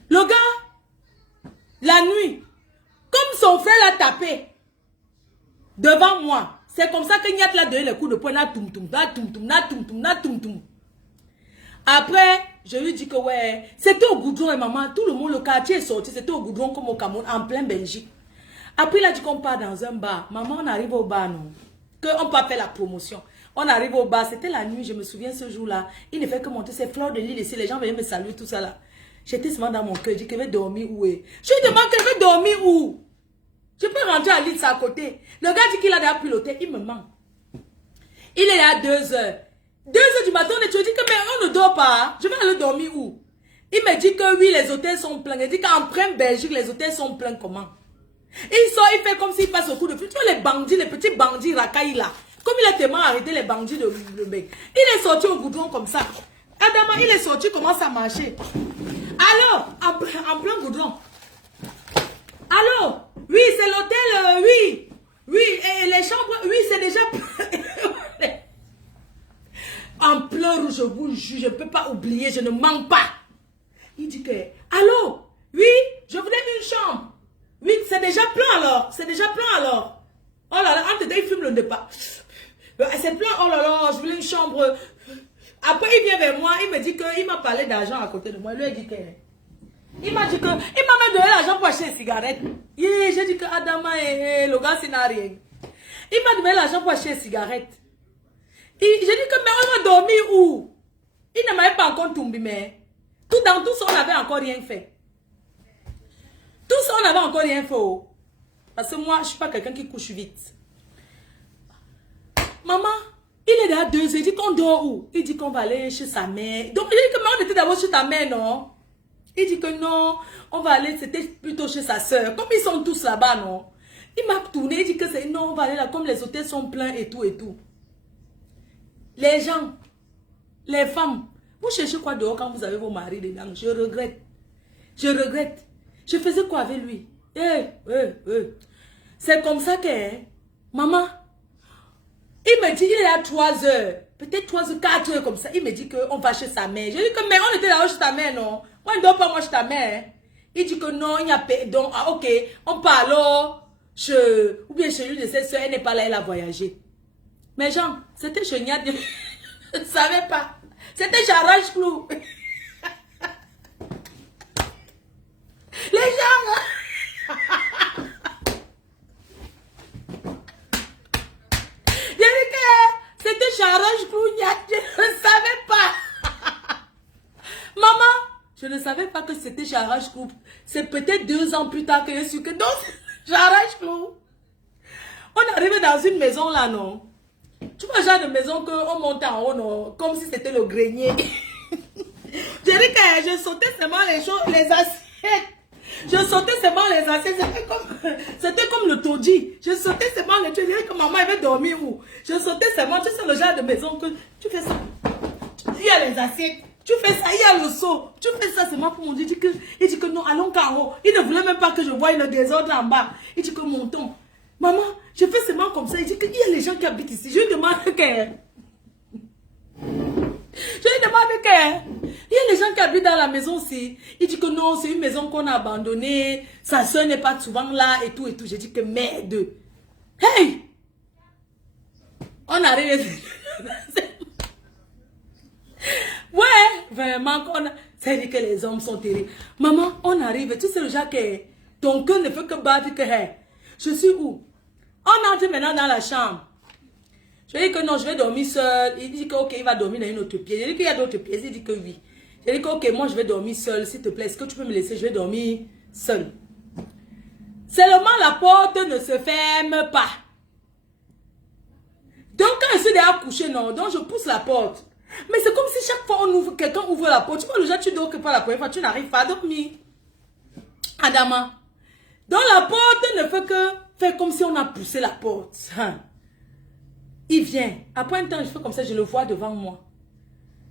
Le gars, la nuit, comme son frère l'a tapé devant moi, c'est comme ça que Niat l'a donné le coup de poing. Na toum toum, na toum toum, na toum toum, na toum toum. Après, je lui dis que ouais, c'était au goudron et maman, tout le monde, le quartier est sorti, c'était au goudron comme au Cameroun, en plein Belgique. Après, il a dit qu'on part dans un bar. Maman, on arrive au bar, non? Qu'on peut faire la promotion. On arrive au bar, c'était la nuit, je me souviens ce jour-là. Il ne fait que monter ses fleurs de lit ici, les gens venaient me saluer, tout ça là. J'étais seulement dans mon cœur, je dis que je vais dormir où est. Je lui demande que je vais dormir où. Je peux rentrer à l'île, c'est à côté. Le gars dit qu'il a déjà piloté, il me ment. Il est là à 2 heures. 2 heures du matin, on te dit que mais on ne dort pas. Je vais aller dormir où? Il me dit que oui, les hôtels sont pleins. Il dit qu'en plein Belgique, les hôtels sont pleins comment? Il sort, il fait comme s'il passe au coup de feu. Tu vois les bandits, les petits bandits racailles là. Comme il a tellement arrêté les bandits de mec. Il est sorti au goudron comme ça. Adama, il est sorti, commence à marcher. Alors, en plein goudron. Allô? Oui, c'est l'hôtel, oui. Oui, et les chambres, oui, c'est déjà... En plein rouge, je vous jure, je ne peux pas oublier, je ne mens pas. Il dit que, allô? Oui, je voulais une chambre. Oui, c'est déjà plein alors. C'est déjà plein alors. Oh là là, il fume le départ. C'est plein, oh là là, je voulais une chambre. Après, il vient vers moi, il me dit qu'il m'a parlé d'argent à côté de moi. Lui, il dit que... Il m'a dit que... Il m'a même donné l'argent pour acheter une cigarette. J'ai dit que Adama, le gars, c'est n'a rien. Il m'a donné l'argent pour acheter une cigarette. J'ai dit que, mais on va dormir où? Il ne m'avait pas encore tombé, mais... Dans tout ça, on n'avait encore rien fait. Tout ça, on n'avait encore rien fait. Oh. Parce que moi, je ne suis pas quelqu'un qui couche vite. Maman, il est là à 2 heures. Il dit qu'on dort où? Il dit qu'on va aller chez sa mère. Donc, il dit que mais on était d'abord chez ta mère, non? Il dit que non, on va aller, c'était plutôt chez sa soeur. Comme ils sont tous là-bas, non? Il m'a tourné, il dit que c'est non, on va aller là, comme les hôtels sont pleins et tout et tout. Les gens, les femmes, vous cherchez quoi dehors quand vous avez vos maris dedans? Je regrette. Je regrette. Je faisais quoi avec lui? C'est comme ça que, maman, il me dit, il est à 3 heures, peut-être 3 ou 4 heures comme ça. Il me dit qu'on va chez sa mère. Je dis que, mais on était là chez ta mère, non? Moi, je ne dors pas moi chez ta mère. Il dit que non, il n'y a pas. Donc, ah, ok, on part alors, ou bien chez lui de ses soeurs, elle n'est pas là, elle a voyagé. Mais Jean, c'était chez Niad, je ne savais pas. C'était chez Arrache Clou. Les gens, j'ai dit que c'était chez Arrache Clou, je ne savais pas. Maman, je ne savais pas que c'était chez Arrache Clou. C'est peut-être 2 ans plus tard que je suis que donc, chez Arrache Clou. On est arrivé dans une maison là, non? Tu vois, genre de maison qu'on monte en haut, non? Comme si c'était le grenier. J'ai dit que je sautais seulement les assiettes. Je sautais seulement les assiettes. C'était comme le taudis. Je sautais seulement les trucs. Je disais que maman avait dormi où? Je sautais seulement. Tu sais le genre de maison que tu fais ça. Il y a les assiettes. Tu fais ça. Il y a le seau. Tu fais ça seulement pour mon Dieu. Il dit que non, allons qu'en haut. Il ne voulait même pas que je voie le désordre en bas. Il dit que montons. Maman, je fais seulement comme ça. Il dit qu'il y a les gens qui habitent ici. Je lui demande que... Il y a les gens qui habitent dans la maison aussi. Il dit que non, c'est une maison qu'on a abandonnée. Sa soeur n'est pas souvent là et tout et tout. J'ai dit que merde. Hey! On arrive. Ouais, vraiment. Ça dit que les hommes sont terribles. Maman, on arrive. Tu sais le genre que ton cœur ne fait que battre que hey, je suis où? On entre maintenant dans la chambre. Je lui dis que non, je vais dormir seul. Il dit que ok, il va dormir dans une autre pièce. Je dis qu'il y a d'autres pièces. Il dit que oui. Je dis que ok, moi je vais dormir seul, s'il te plaît. Est-ce que tu peux me laisser? Je vais dormir seul. Seulement la porte ne se ferme pas. Donc quand je suis déjà couché, non, donc je pousse la porte. Mais c'est comme si chaque fois quelqu'un ouvre la porte. Tu vois, le genre, tu dors que pas la première fois, tu n'arrives pas à dormir. Adama. Donc la porte ne fait que faire comme si on a poussé la porte. Il vient. Après un temps, je fais comme ça, je le vois devant moi.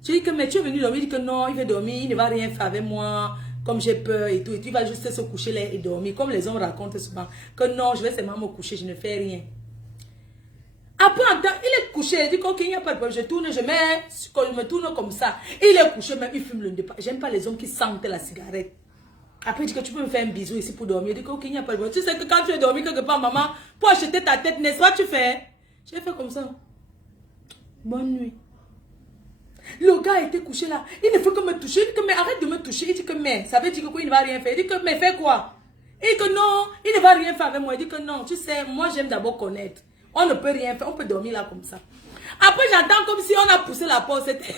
Je dis que, mais tu es venu dormir? Il dit que non, il va dormir, il ne va rien faire avec moi, comme j'ai peur et tout. Et tu vas juste se coucher là et dormir. Comme les hommes racontent souvent, que non, je vais seulement me coucher, je ne fais rien. Après un temps, il est couché, il dit qu'il n'y a pas de problème. Je tourne, je me tourne comme ça. Il est couché, même il fume le départ. J'aime pas les hommes qui sentent la cigarette. Après, il dit que tu peux me faire un bisou ici pour dormir. Il dit qu'il n'y a pas de problème. Tu sais que quand tu es dormi quelque part, maman, pour acheter ta tête, n'est-ce pas, tu fais? J'ai fait comme ça. Bonne nuit. Le gars était couché là. Il ne fait que me toucher. Il dit que mais arrête de me toucher. Il dit que mais ça veut dire que quoi, il ne va rien faire. Il dit que mais fais quoi? Il dit que non, il ne va rien faire avec moi. Il dit que non, tu sais, moi j'aime d'abord connaître. On ne peut rien faire. On peut dormir là comme ça. Après, j'entends comme si on a poussé la porte. C'était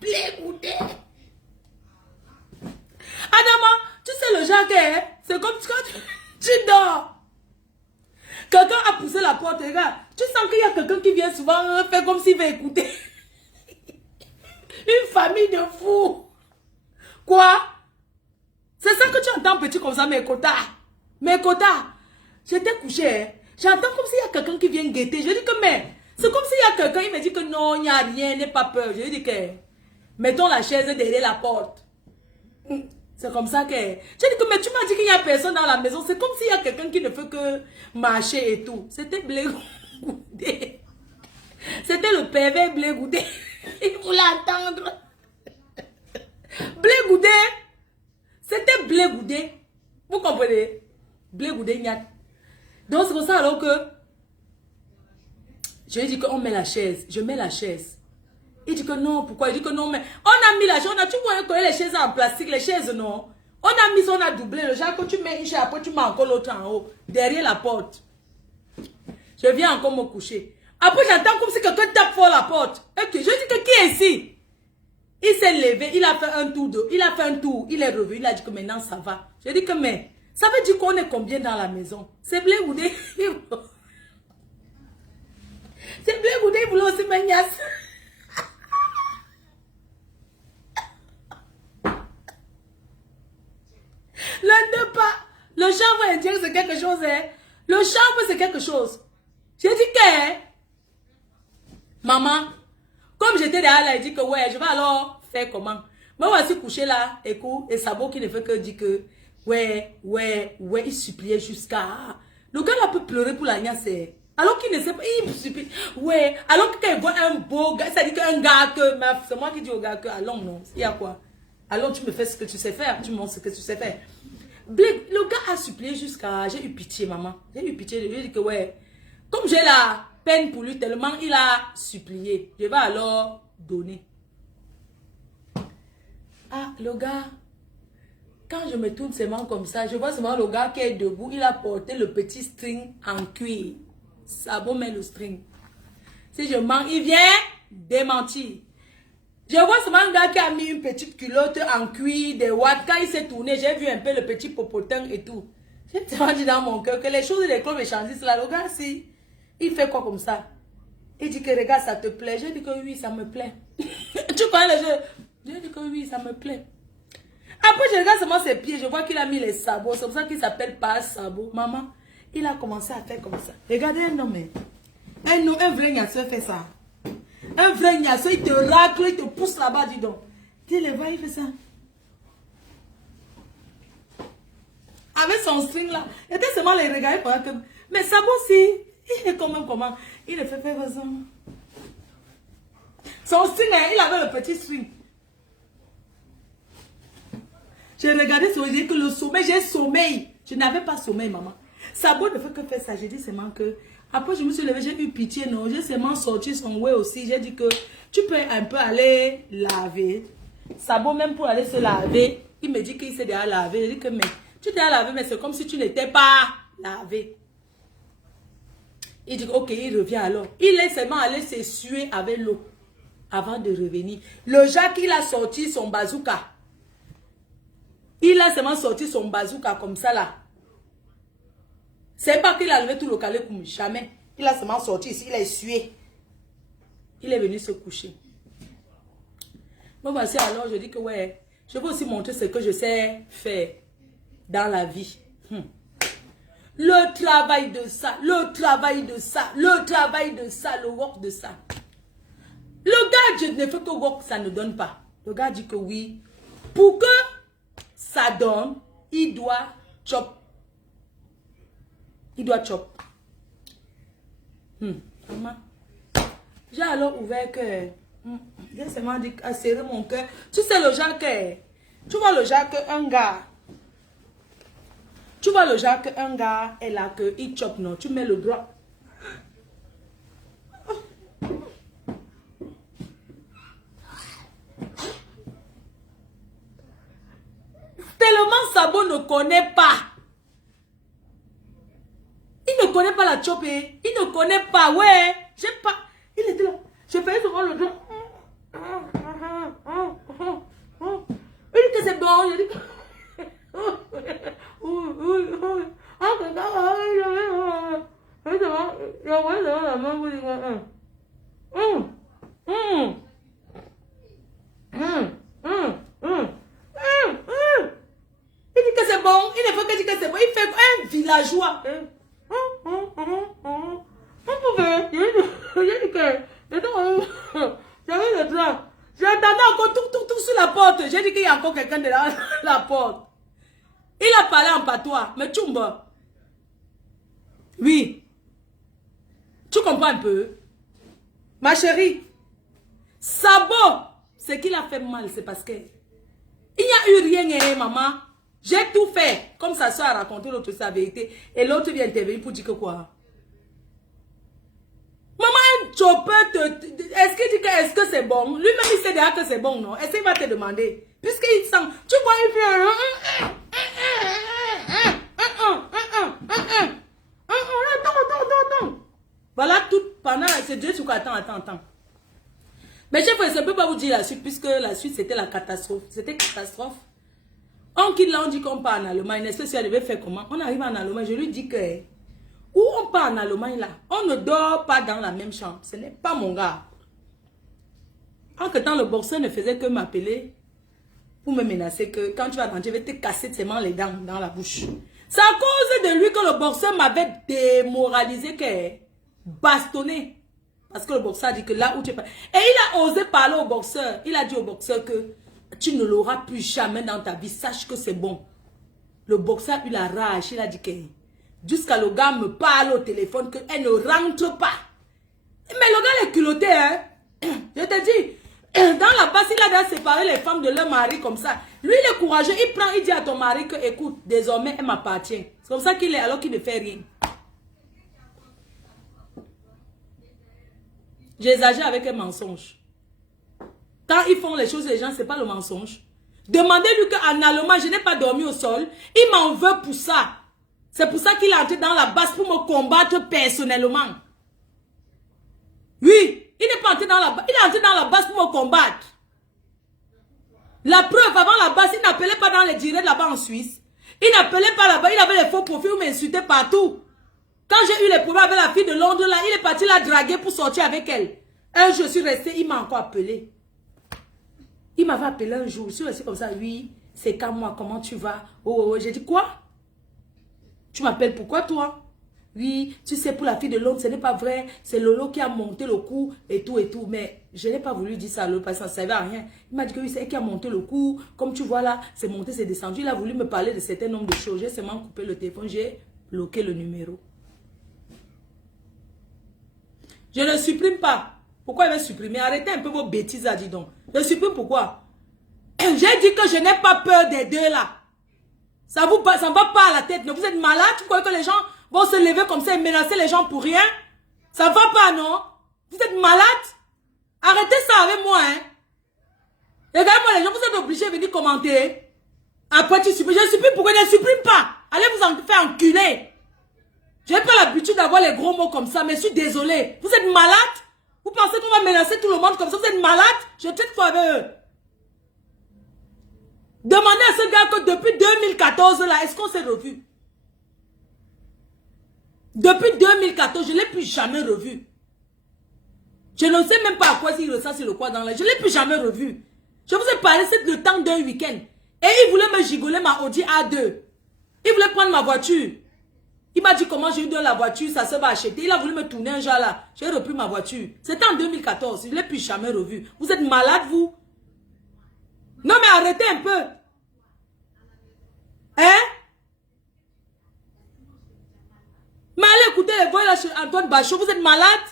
blégoudé. Adama, tu sais le genre que c'est comme quand tu dors. Quelqu'un a poussé la porte, regarde. Tu sens qu'il y a quelqu'un qui vient souvent faire comme s'il veut écouter. Une famille de fous. Quoi? C'est ça que tu entends petit comme ça, mes quotas. Mes quotas. J'étais couché. Hein. J'entends comme s'il y a quelqu'un qui vient guetter. Je dis que mais, c'est comme s'il y a quelqu'un, il me dit que non, il n'y a rien, n'aie pas peur. Je lui dis que, mettons la chaise derrière la porte. C'est comme ça que... Je dis que, mais tu m'as dit qu'il n'y a personne dans la maison. C'est comme s'il y a quelqu'un qui ne fait que marcher et tout. C'était blégoudé. C'était le PV blégoudé. Il voulait entendre. Blégoudé. C'était blégoudé. Vous comprenez? Blégoudé, n'y a... Donc c'est pour ça alors que... Je lui dis qu'on met la chaise. Je mets la chaise. Il dit que non, pourquoi? Il dit que non, mais on a mis la chaise, tu vois les chaises en plastique, les chaises non. On a mis, on a doublé le genre que tu mets une chaise, après tu mets encore l'autre en haut, derrière la porte. Je viens encore me coucher. Après j'entends comme si quelqu'un tape fort la porte. Ok, je dis que qui est ici? Il s'est levé, il a fait un tour, il est revenu, il a dit que maintenant ça va. Je dis que mais, ça veut dire qu'on est combien dans la maison? C'est blégoudé. C'est blégoudé, il voulait aussi m'ignacer. Le ne pas. Le chanvre indien, c'est quelque chose. Hein? Le chanvre, c'est quelque chose. J'ai dit que, hein? Maman, comme j'étais derrière là, il dit que ouais, je vais alors faire comment? Moi, voici couché là, écoute, et Sabo qui ne fait que dire que ouais, il suppliait jusqu'à. Le gars là peut pleurer pour la niasse. Alors qu'il ne sait pas, il supplie. Ouais, alors que quand il voit un beau gars, ça dit qu'un gars que, c'est moi qui dis au gars que, allons, non, il y a quoi? Alors tu me fais ce que tu sais faire, tu me montres ce que tu sais faire. Le gars a supplié jusqu'à... J'ai eu pitié, maman. J'ai eu pitié. Je lui ai dit que, ouais, comme j'ai la peine pour lui tellement, il a supplié. Je vais alors donner. Ah, le gars, quand je me tourne ses mains comme ça, je vois seulement le gars qui est debout. Il a porté le petit string en cuir. Sabo met le string. Si je mens, il vient démentir. Je vois seulement un gars qui a mis une petite culotte en cuir, des watts. Quand il s'est tourné, j'ai vu un peu le petit popotin et tout. J'ai tellement dit dans mon cœur que les choses et les clous échangissent là. Le gars, si, il fait quoi comme ça? Il dit que regarde, ça te plaît. J'ai dit que oui, ça me plaît. Tu connais le jeu? J'ai dit que oui, ça me plaît. Après, je regarde seulement ses pieds. Je vois qu'il a mis les sabots. C'est pour ça qu'il s'appelle pas sabot. Maman, il a commencé à faire comme ça. Regardez un homme. Un vrai gnasseur fait ça. Un vrai gnasseur, il te racle, il te pousse là-bas, dis donc. Tu le vois, il fait ça. Avec son string là. Il était seulement les regarder pendant que... Mais Sabo aussi, il est quand même comment? Il le fait faire ça. Son string, il avait le petit string. J'ai regardé sur lui que le sommeil, j'ai sommeil. Je n'avais pas sommeil, maman. Sabo ne fait que faire ça. J'ai dit seulement que... Après, je me suis levée, j'ai eu pitié, non. J'ai seulement sorti son ouais aussi. J'ai dit que tu peux un peu aller laver. Sabo, même pour aller se laver, il me dit qu'il s'est déjà lavé. J'ai dit que, mais tu t'es lavé, mais c'est comme si tu n'étais pas lavé. Il dit, ok, il revient alors. Il est seulement allé s'essuyer avec l'eau avant de revenir. Le Jacques, il a sorti son bazooka. Il a seulement sorti son bazooka comme ça là. C'est pas qu'il a levé tout le calé comme jamais. Il a seulement sorti ici, il a essuyé. Il est venu se coucher. Bon, voici alors, je dis que ouais, je veux aussi montrer ce que je sais faire dans la vie. Le travail de ça, le travail de ça, le travail de ça, le work de ça. Le gars, je ne fais que work, ça ne donne pas. Le gars dit que oui. Pour que ça donne, il doit chop. Il doit chop. Maman. J'ai alors ouvert que... J'ai seulement dit à serrer mon cœur. Tu sais le genre que... Tu vois le genre qu'un gars... Tu vois le genre qu'un gars est là que il chop, non? Tu mets le doigt. Tellement Sabo ne connaît pas. Il ne connaît pas la chope. Il ne connaît pas. Ouais. J'ai pas. Il était là. Je faisais souvent le dos. Il dit que c'est bon. Je dis que... Il dit que c'est bon. Il ne peut que dire que c'est bon. Il fait un villageois. J'attendais encore tout sur la porte. J'ai dit qu'il y a encore quelqu'un derrière la porte. Il a parlé en patois. Mais Tchumba. Oui. Tu comprends un peu? Ma chérie. Sabot. Ce qu'il a fait mal, c'est parce que il n'y a eu rien, maman. J'ai tout fait. Comme sa soeur a raconté l'autre sa vérité. Et l'autre vient intervenir pour dire que quoi? Maman, un chopper, est-ce qu'il dit que est-ce que c'est bon? Lui-même, il sait déjà que c'est bon, non? Est-ce qu'il va te demander? Puisqu'il sent, tu vois, il fait... Voilà tout pendant... C'est Dieu qui attends. Mais chef, je ne peux pas vous dire la suite, puisque la suite, c'était la catastrophe. C'était catastrophe. On quitte là, on dit qu'on part en Allemagne. Est-ce que si elle devait faire comment? On arrive en Allemagne, je lui dis que... Où on part en Allemagne là, on ne dort pas dans la même chambre. Ce n'est pas mon gars. En que temps, le boxeur ne faisait que m'appeler pour me menacer que quand tu vas rentrer, je vais te casser seulement les dents dans la bouche. C'est à cause de lui que le boxeur m'avait démoralisé, que bastonné. Parce que le boxeur a dit que là où tu es pas... Et il a osé parler au boxeur. Il a dit au boxeur que tu ne l'auras plus jamais dans ta vie. Sache que c'est bon. Le boxeur a eu la rage. Il a dit que... Jusqu'à le gars me parle au téléphone qu'elle ne rentre pas. Mais le gars est culotté, hein. Je te dis, dans la base, il a déjà séparé les femmes de leur mari comme ça. Lui, il est courageux. Il prend, il dit à ton mari que, écoute, désormais, elle m'appartient. C'est comme ça qu'il est, alors qu'il ne fait rien. J'exagère avec un mensonge. Quand ils font les choses, les gens, c'est pas le mensonge. Demandez-lui qu'en Allemagne, je n'ai pas dormi au sol. Il m'en veut pour ça. C'est pour ça qu'il est entré dans la base pour me combattre personnellement. Oui, il n'est pas entré dans la base. Il est entré dans la base pour me combattre. La preuve, avant la base, il n'appelait pas dans les directs là-bas en Suisse. Il n'appelait pas là-bas. Il avait les faux profils où m'insultait partout. Quand j'ai eu les problèmes avec la fille de Londres, là, il est parti la draguer pour sortir avec elle. Un jour, je suis resté, il m'a encore appelé. Il m'avait appelé un jour. Je suis resté comme ça. Oui, c'est quand moi, comment tu vas? Oh, j'ai dit quoi? Tu m'appelles pourquoi toi? Oui, tu sais, pour la fille de Londres, ce n'est pas vrai. C'est Lolo qui a monté le coup et tout et tout. Mais je n'ai pas voulu dire ça à Lolo parce que ça ne servait à rien. Il m'a dit que oui, c'est elle qui a monté le coup. Comme tu vois là, c'est monté, c'est descendu. Il a voulu me parler de certains nombres de choses. J'ai seulement coupé le téléphone, j'ai bloqué le numéro. Je ne supprime pas. Pourquoi il va supprimer? Arrêtez un peu vos bêtises à dire donc. Je supprime pourquoi? J'ai dit que je n'ai pas peur des deux là. Ça ne va pas à la tête. Vous êtes malade? Vous croyez que les gens vont se lever comme ça et menacer les gens pour rien? Ça ne va pas, non? Vous êtes malade? Arrêtez ça avec moi, hein? Regardez-moi les gens, vous êtes obligés de venir commenter. Après tu supprimes. Je supprime pourquoi je ne supprime pas? Allez vous en faire enculer. Je n'ai pas l'habitude d'avoir les gros mots comme ça, mais je suis désolée. Vous êtes malade? Vous pensez qu'on va menacer tout le monde comme ça? Vous êtes malade? Je traite fois avec eux. Demandez à ce gars que depuis 2014, là, est-ce qu'on s'est revu? Depuis 2014, je ne l'ai plus jamais revu. Je ne sais même pas à quoi il ressent sur le quoi dans l'air. Je ne l'ai plus jamais revu. Je vous ai parlé, c'est le temps d'un week-end. Et il voulait me gigoler ma Audi A2. Il voulait prendre ma voiture. Il m'a dit comment j'ai eu de la voiture, ça se va acheter. Il a voulu me tourner un jour là. J'ai repris ma voiture. C'était en 2014. Je ne l'ai plus jamais revu. Vous êtes malade, vous? Non, mais arrêtez un peu. Hein? Mais allez écouter les voix là chez Antoine Bachot. Vous êtes malade?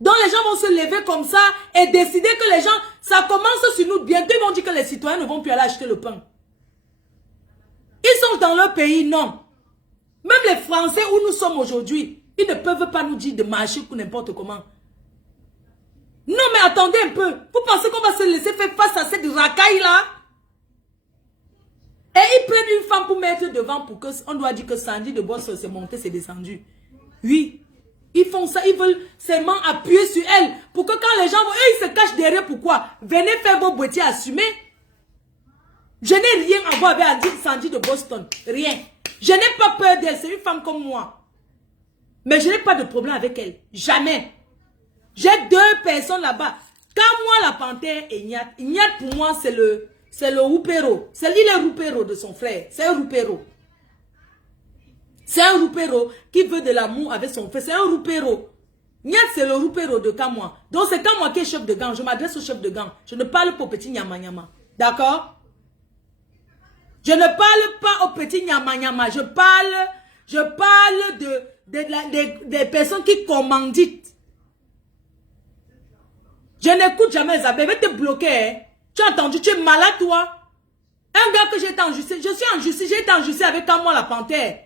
Donc les gens vont se lever comme ça et décider que les gens, ça commence sur nous. Bientôt ils vont dire que les citoyens ne vont plus aller acheter le pain. Ils sont dans leur pays, non. Même les Français où nous sommes aujourd'hui, ils ne peuvent pas nous dire de marcher pour n'importe comment. Non mais attendez un peu. Vous pensez qu'on va se laisser faire face à cette racaille là? Et ils prennent une femme pour mettre devant pour que on doit dire que Sandy de Boss c'est monté, c'est descendu. Oui. Ils font ça, ils veulent seulement appuyer sur elle. Pour que quand les gens vont, ils se cachent derrière, pourquoi? Venez faire vos boîtiers assumés. Je n'ai rien à voir avec Sandy de Boston. Rien. Je n'ai pas peur d'elle, c'est une femme comme moi. Mais je n'ai pas de problème avec elle. Jamais. J'ai 2 personnes là-bas. Quand moi, la panthère et Ignat, Ignat pour moi, c'est le roupéro. C'est lui le roupéro de son frère. C'est un roupéro. C'est un roupéro qui veut de l'amour avec son frère. C'est un roupéro. Ignat, c'est le roupéro de Kamwa. Donc, c'est Kamwa qui est chef de gang. Je m'adresse au chef de gang. Je ne parle pas au petit Nyama Nyama. D'accord? Je ne parle pas au petit Nyama Nyama. Je parle des personnes qui commanditent. Je n'écoute jamais les abeilles. Je vais te bloquer. Hein. Tu as entendu? Tu es malade, toi? Un gars que j'ai été en justice. Je suis en justice. J'ai été en justice avec Kamwa la panthère.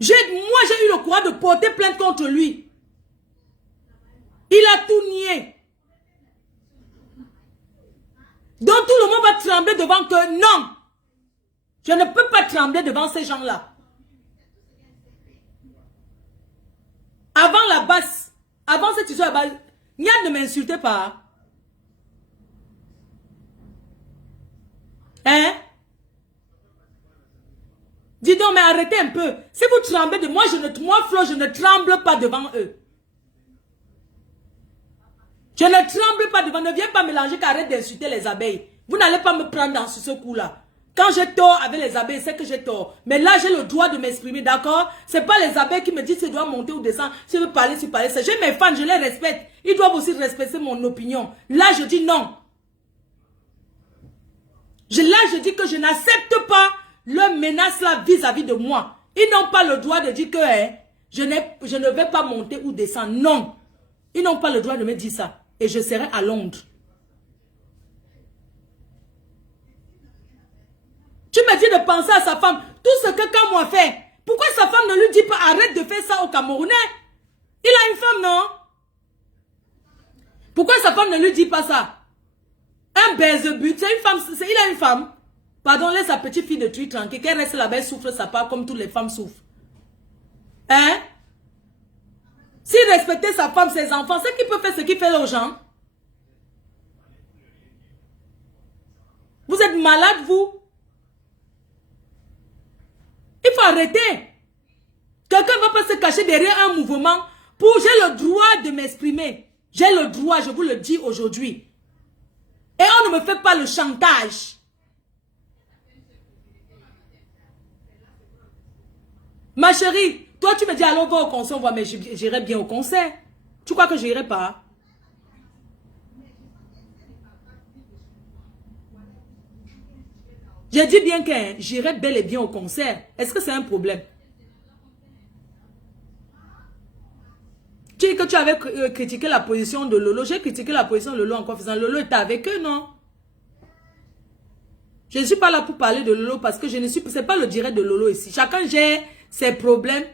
Moi, j'ai eu le courage de porter plainte contre lui. Il a tout nié. Donc tout le monde va trembler devant que non. Je ne peux pas trembler devant ces gens-là. Avant la basse, avant cette histoire, Niad ne m'insultez pas. Hein? Dis donc, mais arrêtez un peu. Si vous tremblez de moi, Flo, je ne tremble pas devant eux. Je ne tremble pas devant eux. Ne viens pas mélanger qu'arrête d'insulter les abeilles. Vous n'allez pas me prendre dans ce coup-là. Quand j'ai tort avec les abeilles, c'est que j'ai tort. Mais là, j'ai le droit de m'exprimer, d'accord? C'est pas les abeilles qui me disent si je dois monter ou descendre, si je veux parler, si parler. J'ai mes fans, je les respecte. Ils doivent aussi respecter mon opinion. Là, je dis non. Là, je dis que je n'accepte pas leur menace là vis-à-vis de moi. Ils n'ont pas le droit de dire que je ne vais pas monter ou descendre. Non. Ils n'ont pas le droit de me dire ça. Et je serai à Londres. Tu me dis de penser à sa femme. Tout ce que Kamwa fait. Pourquoi sa femme ne lui dit pas arrête de faire ça au Camerounais? Il a une femme, non? Pourquoi sa femme ne lui dit pas ça? Un baise-but, c'est une femme. Il a une femme. Pardon, laisse sa petite fille de tuer tranquille. Qu'elle reste là-bas, elle souffre sa part comme toutes les femmes souffrent. Hein? S'il respectait sa femme, ses enfants, c'est qu'il peut faire ce qu'il fait aux gens. Vous êtes malade, vous? Il faut arrêter. Quelqu'un ne va pas se cacher derrière un mouvement pour... J'ai le droit de m'exprimer. J'ai le droit, je vous le dis aujourd'hui. Et on ne me fait pas le chantage. Ma chérie, toi tu me dis allons voir au concert, mais j'irai bien au concert. Tu crois que j'irai pas? J'ai dit bien que j'irai bel et bien au concert. Est-ce que c'est un problème? Tu dis que tu avais critiqué la position de Lolo. J'ai critiqué la position de Lolo en quoi faisant? Lolo était avec eux, non? Je ne suis pas là pour parler de Lolo parce que je ne suis... C'est pas le direct de Lolo ici. Chacun gère ses problèmes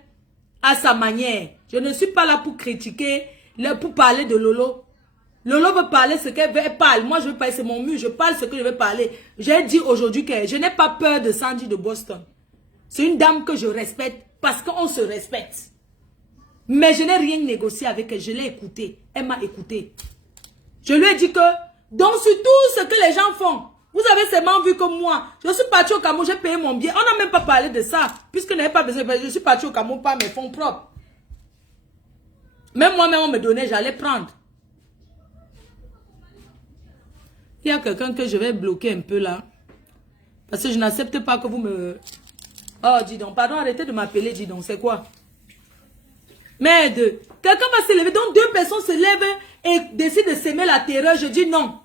à sa manière. Je ne suis pas là pour critiquer, pour parler de Lolo. Lolo veut parler ce qu'elle veut, elle parle. Moi, je veux parler, c'est mon mur, je parle ce que je veux parler. J'ai dit aujourd'hui que je n'ai pas peur de Sandy de Boston. C'est une dame que je respecte parce qu'on se respecte. Mais je n'ai rien négocié avec elle, je l'ai écoutée. Elle m'a écouté. Je lui ai dit que, donc sur tout ce que les gens font, vous avez seulement vu que moi, je suis parti au Cameroun, j'ai payé mon billet. On n'a même pas parlé de ça, puisque je n'avais pas besoin. Je suis parti au Cameroun par mes fonds propres. Même moi-même, on me donnait, j'allais prendre. Il y a quelqu'un que je vais bloquer un peu là. Parce que je n'accepte pas que vous me... Oh, dis donc, pardon, arrêtez de m'appeler, dis donc, c'est quoi? Merde, quelqu'un va se lever, donc 2 personnes se lèvent et décident de s'aimer la terreur. Je dis non.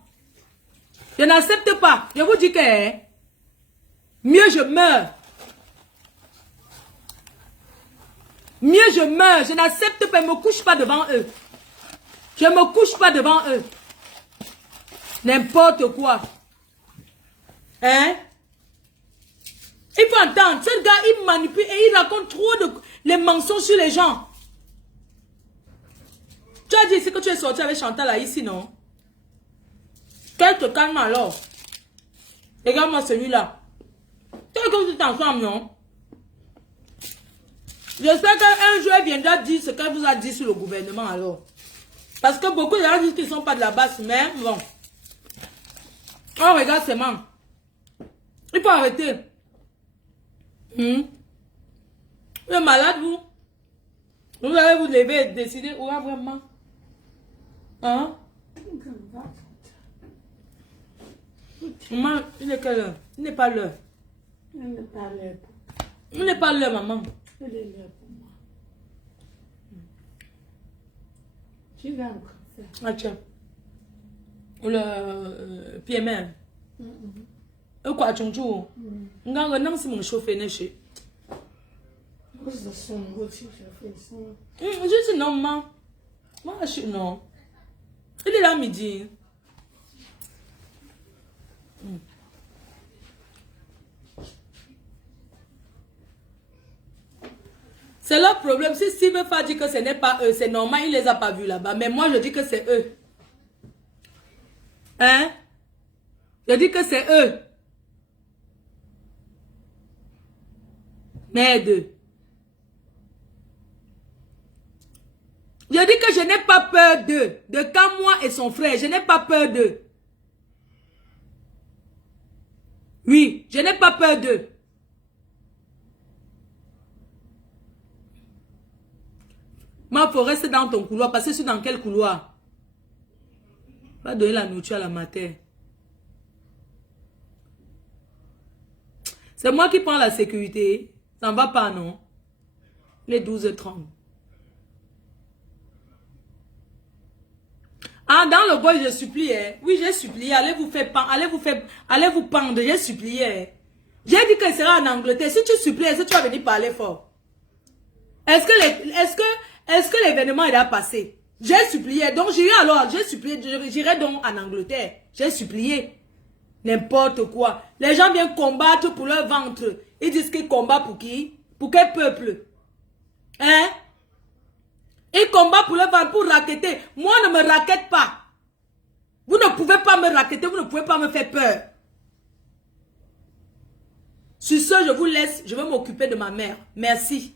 Je n'accepte pas. Je vous dis que mieux je meurs. Mieux je meurs. Je n'accepte pas, je ne me couche pas devant eux. Je ne me couche pas devant eux. N'importe quoi. Hein? Il faut entendre. Ce gars, il manipule et il raconte trop de les mensonges sur les gens. Tu as dit ici que tu es sorti avec Chantal là, ici, non? Qu'elle te calme alors. Regarde-moi celui-là. Tu es comme si tu ensemble, non? J'espère qu'un jour, elle viendra dire ce qu'elle vous a dit sur le gouvernement, alors. Parce que beaucoup de gens disent qu'ils ne sont pas de la base, mais bon. Oh, regarde ces membres. Il faut arrêter. Vous êtes malade, vous? Vous allez vous lever et décider, où est vraiment? Hein? Maman, il est quelle heure? Il n'est pas l'heure. Il n'est pas l'heure. Il n'est pas l'heure, maman. Il est l'heure pour moi. Tu vas encore faire. Ah, tiens. Le PML. Quoi, tu as un si mon chauffeur n'est chez. Je dis non, maman. Moi, je suis non. Il est là midi. C'est leur problème. Si Steve veut pas dire que ce n'est pas eux, c'est normal, il les a pas vus là-bas. Mais moi, je dis que c'est eux. Hein? Je dis que c'est eux. Merde. Je dis que je n'ai pas peur d'eux. De Kamwa et son frère. Je n'ai pas peur d'eux. Oui, je n'ai pas peur d'eux. Ma faut rester dans ton couloir. Parce que c'est dans quel couloir? Va donner la nourriture à la matin. C'est moi qui prends la sécurité. Ça ne va pas, non? Les 12h30. Ah, dans le boy, je supplie. Hein. Oui, j'ai supplié. Allez vous pendre. J'ai supplié. Hein. J'ai dit qu'elle sera en Angleterre. Si tu supplies, est-ce que tu vas venir parler fort? Est-ce que l'événement est passé? J'ai supplié. Donc, j'irai alors. J'ai supplié. J'irai donc en Angleterre. J'ai supplié. N'importe quoi. Les gens viennent combattre pour leur ventre. Ils disent qu'ils combattent pour qui? Pour quel peuple? Hein? Ils combattent pour leur ventre, pour raqueter. Moi, ne me raquette pas. Vous ne pouvez pas me raqueter. Vous ne pouvez pas me faire peur. Sur ce, je vous laisse. Je vais m'occuper de ma mère. Merci.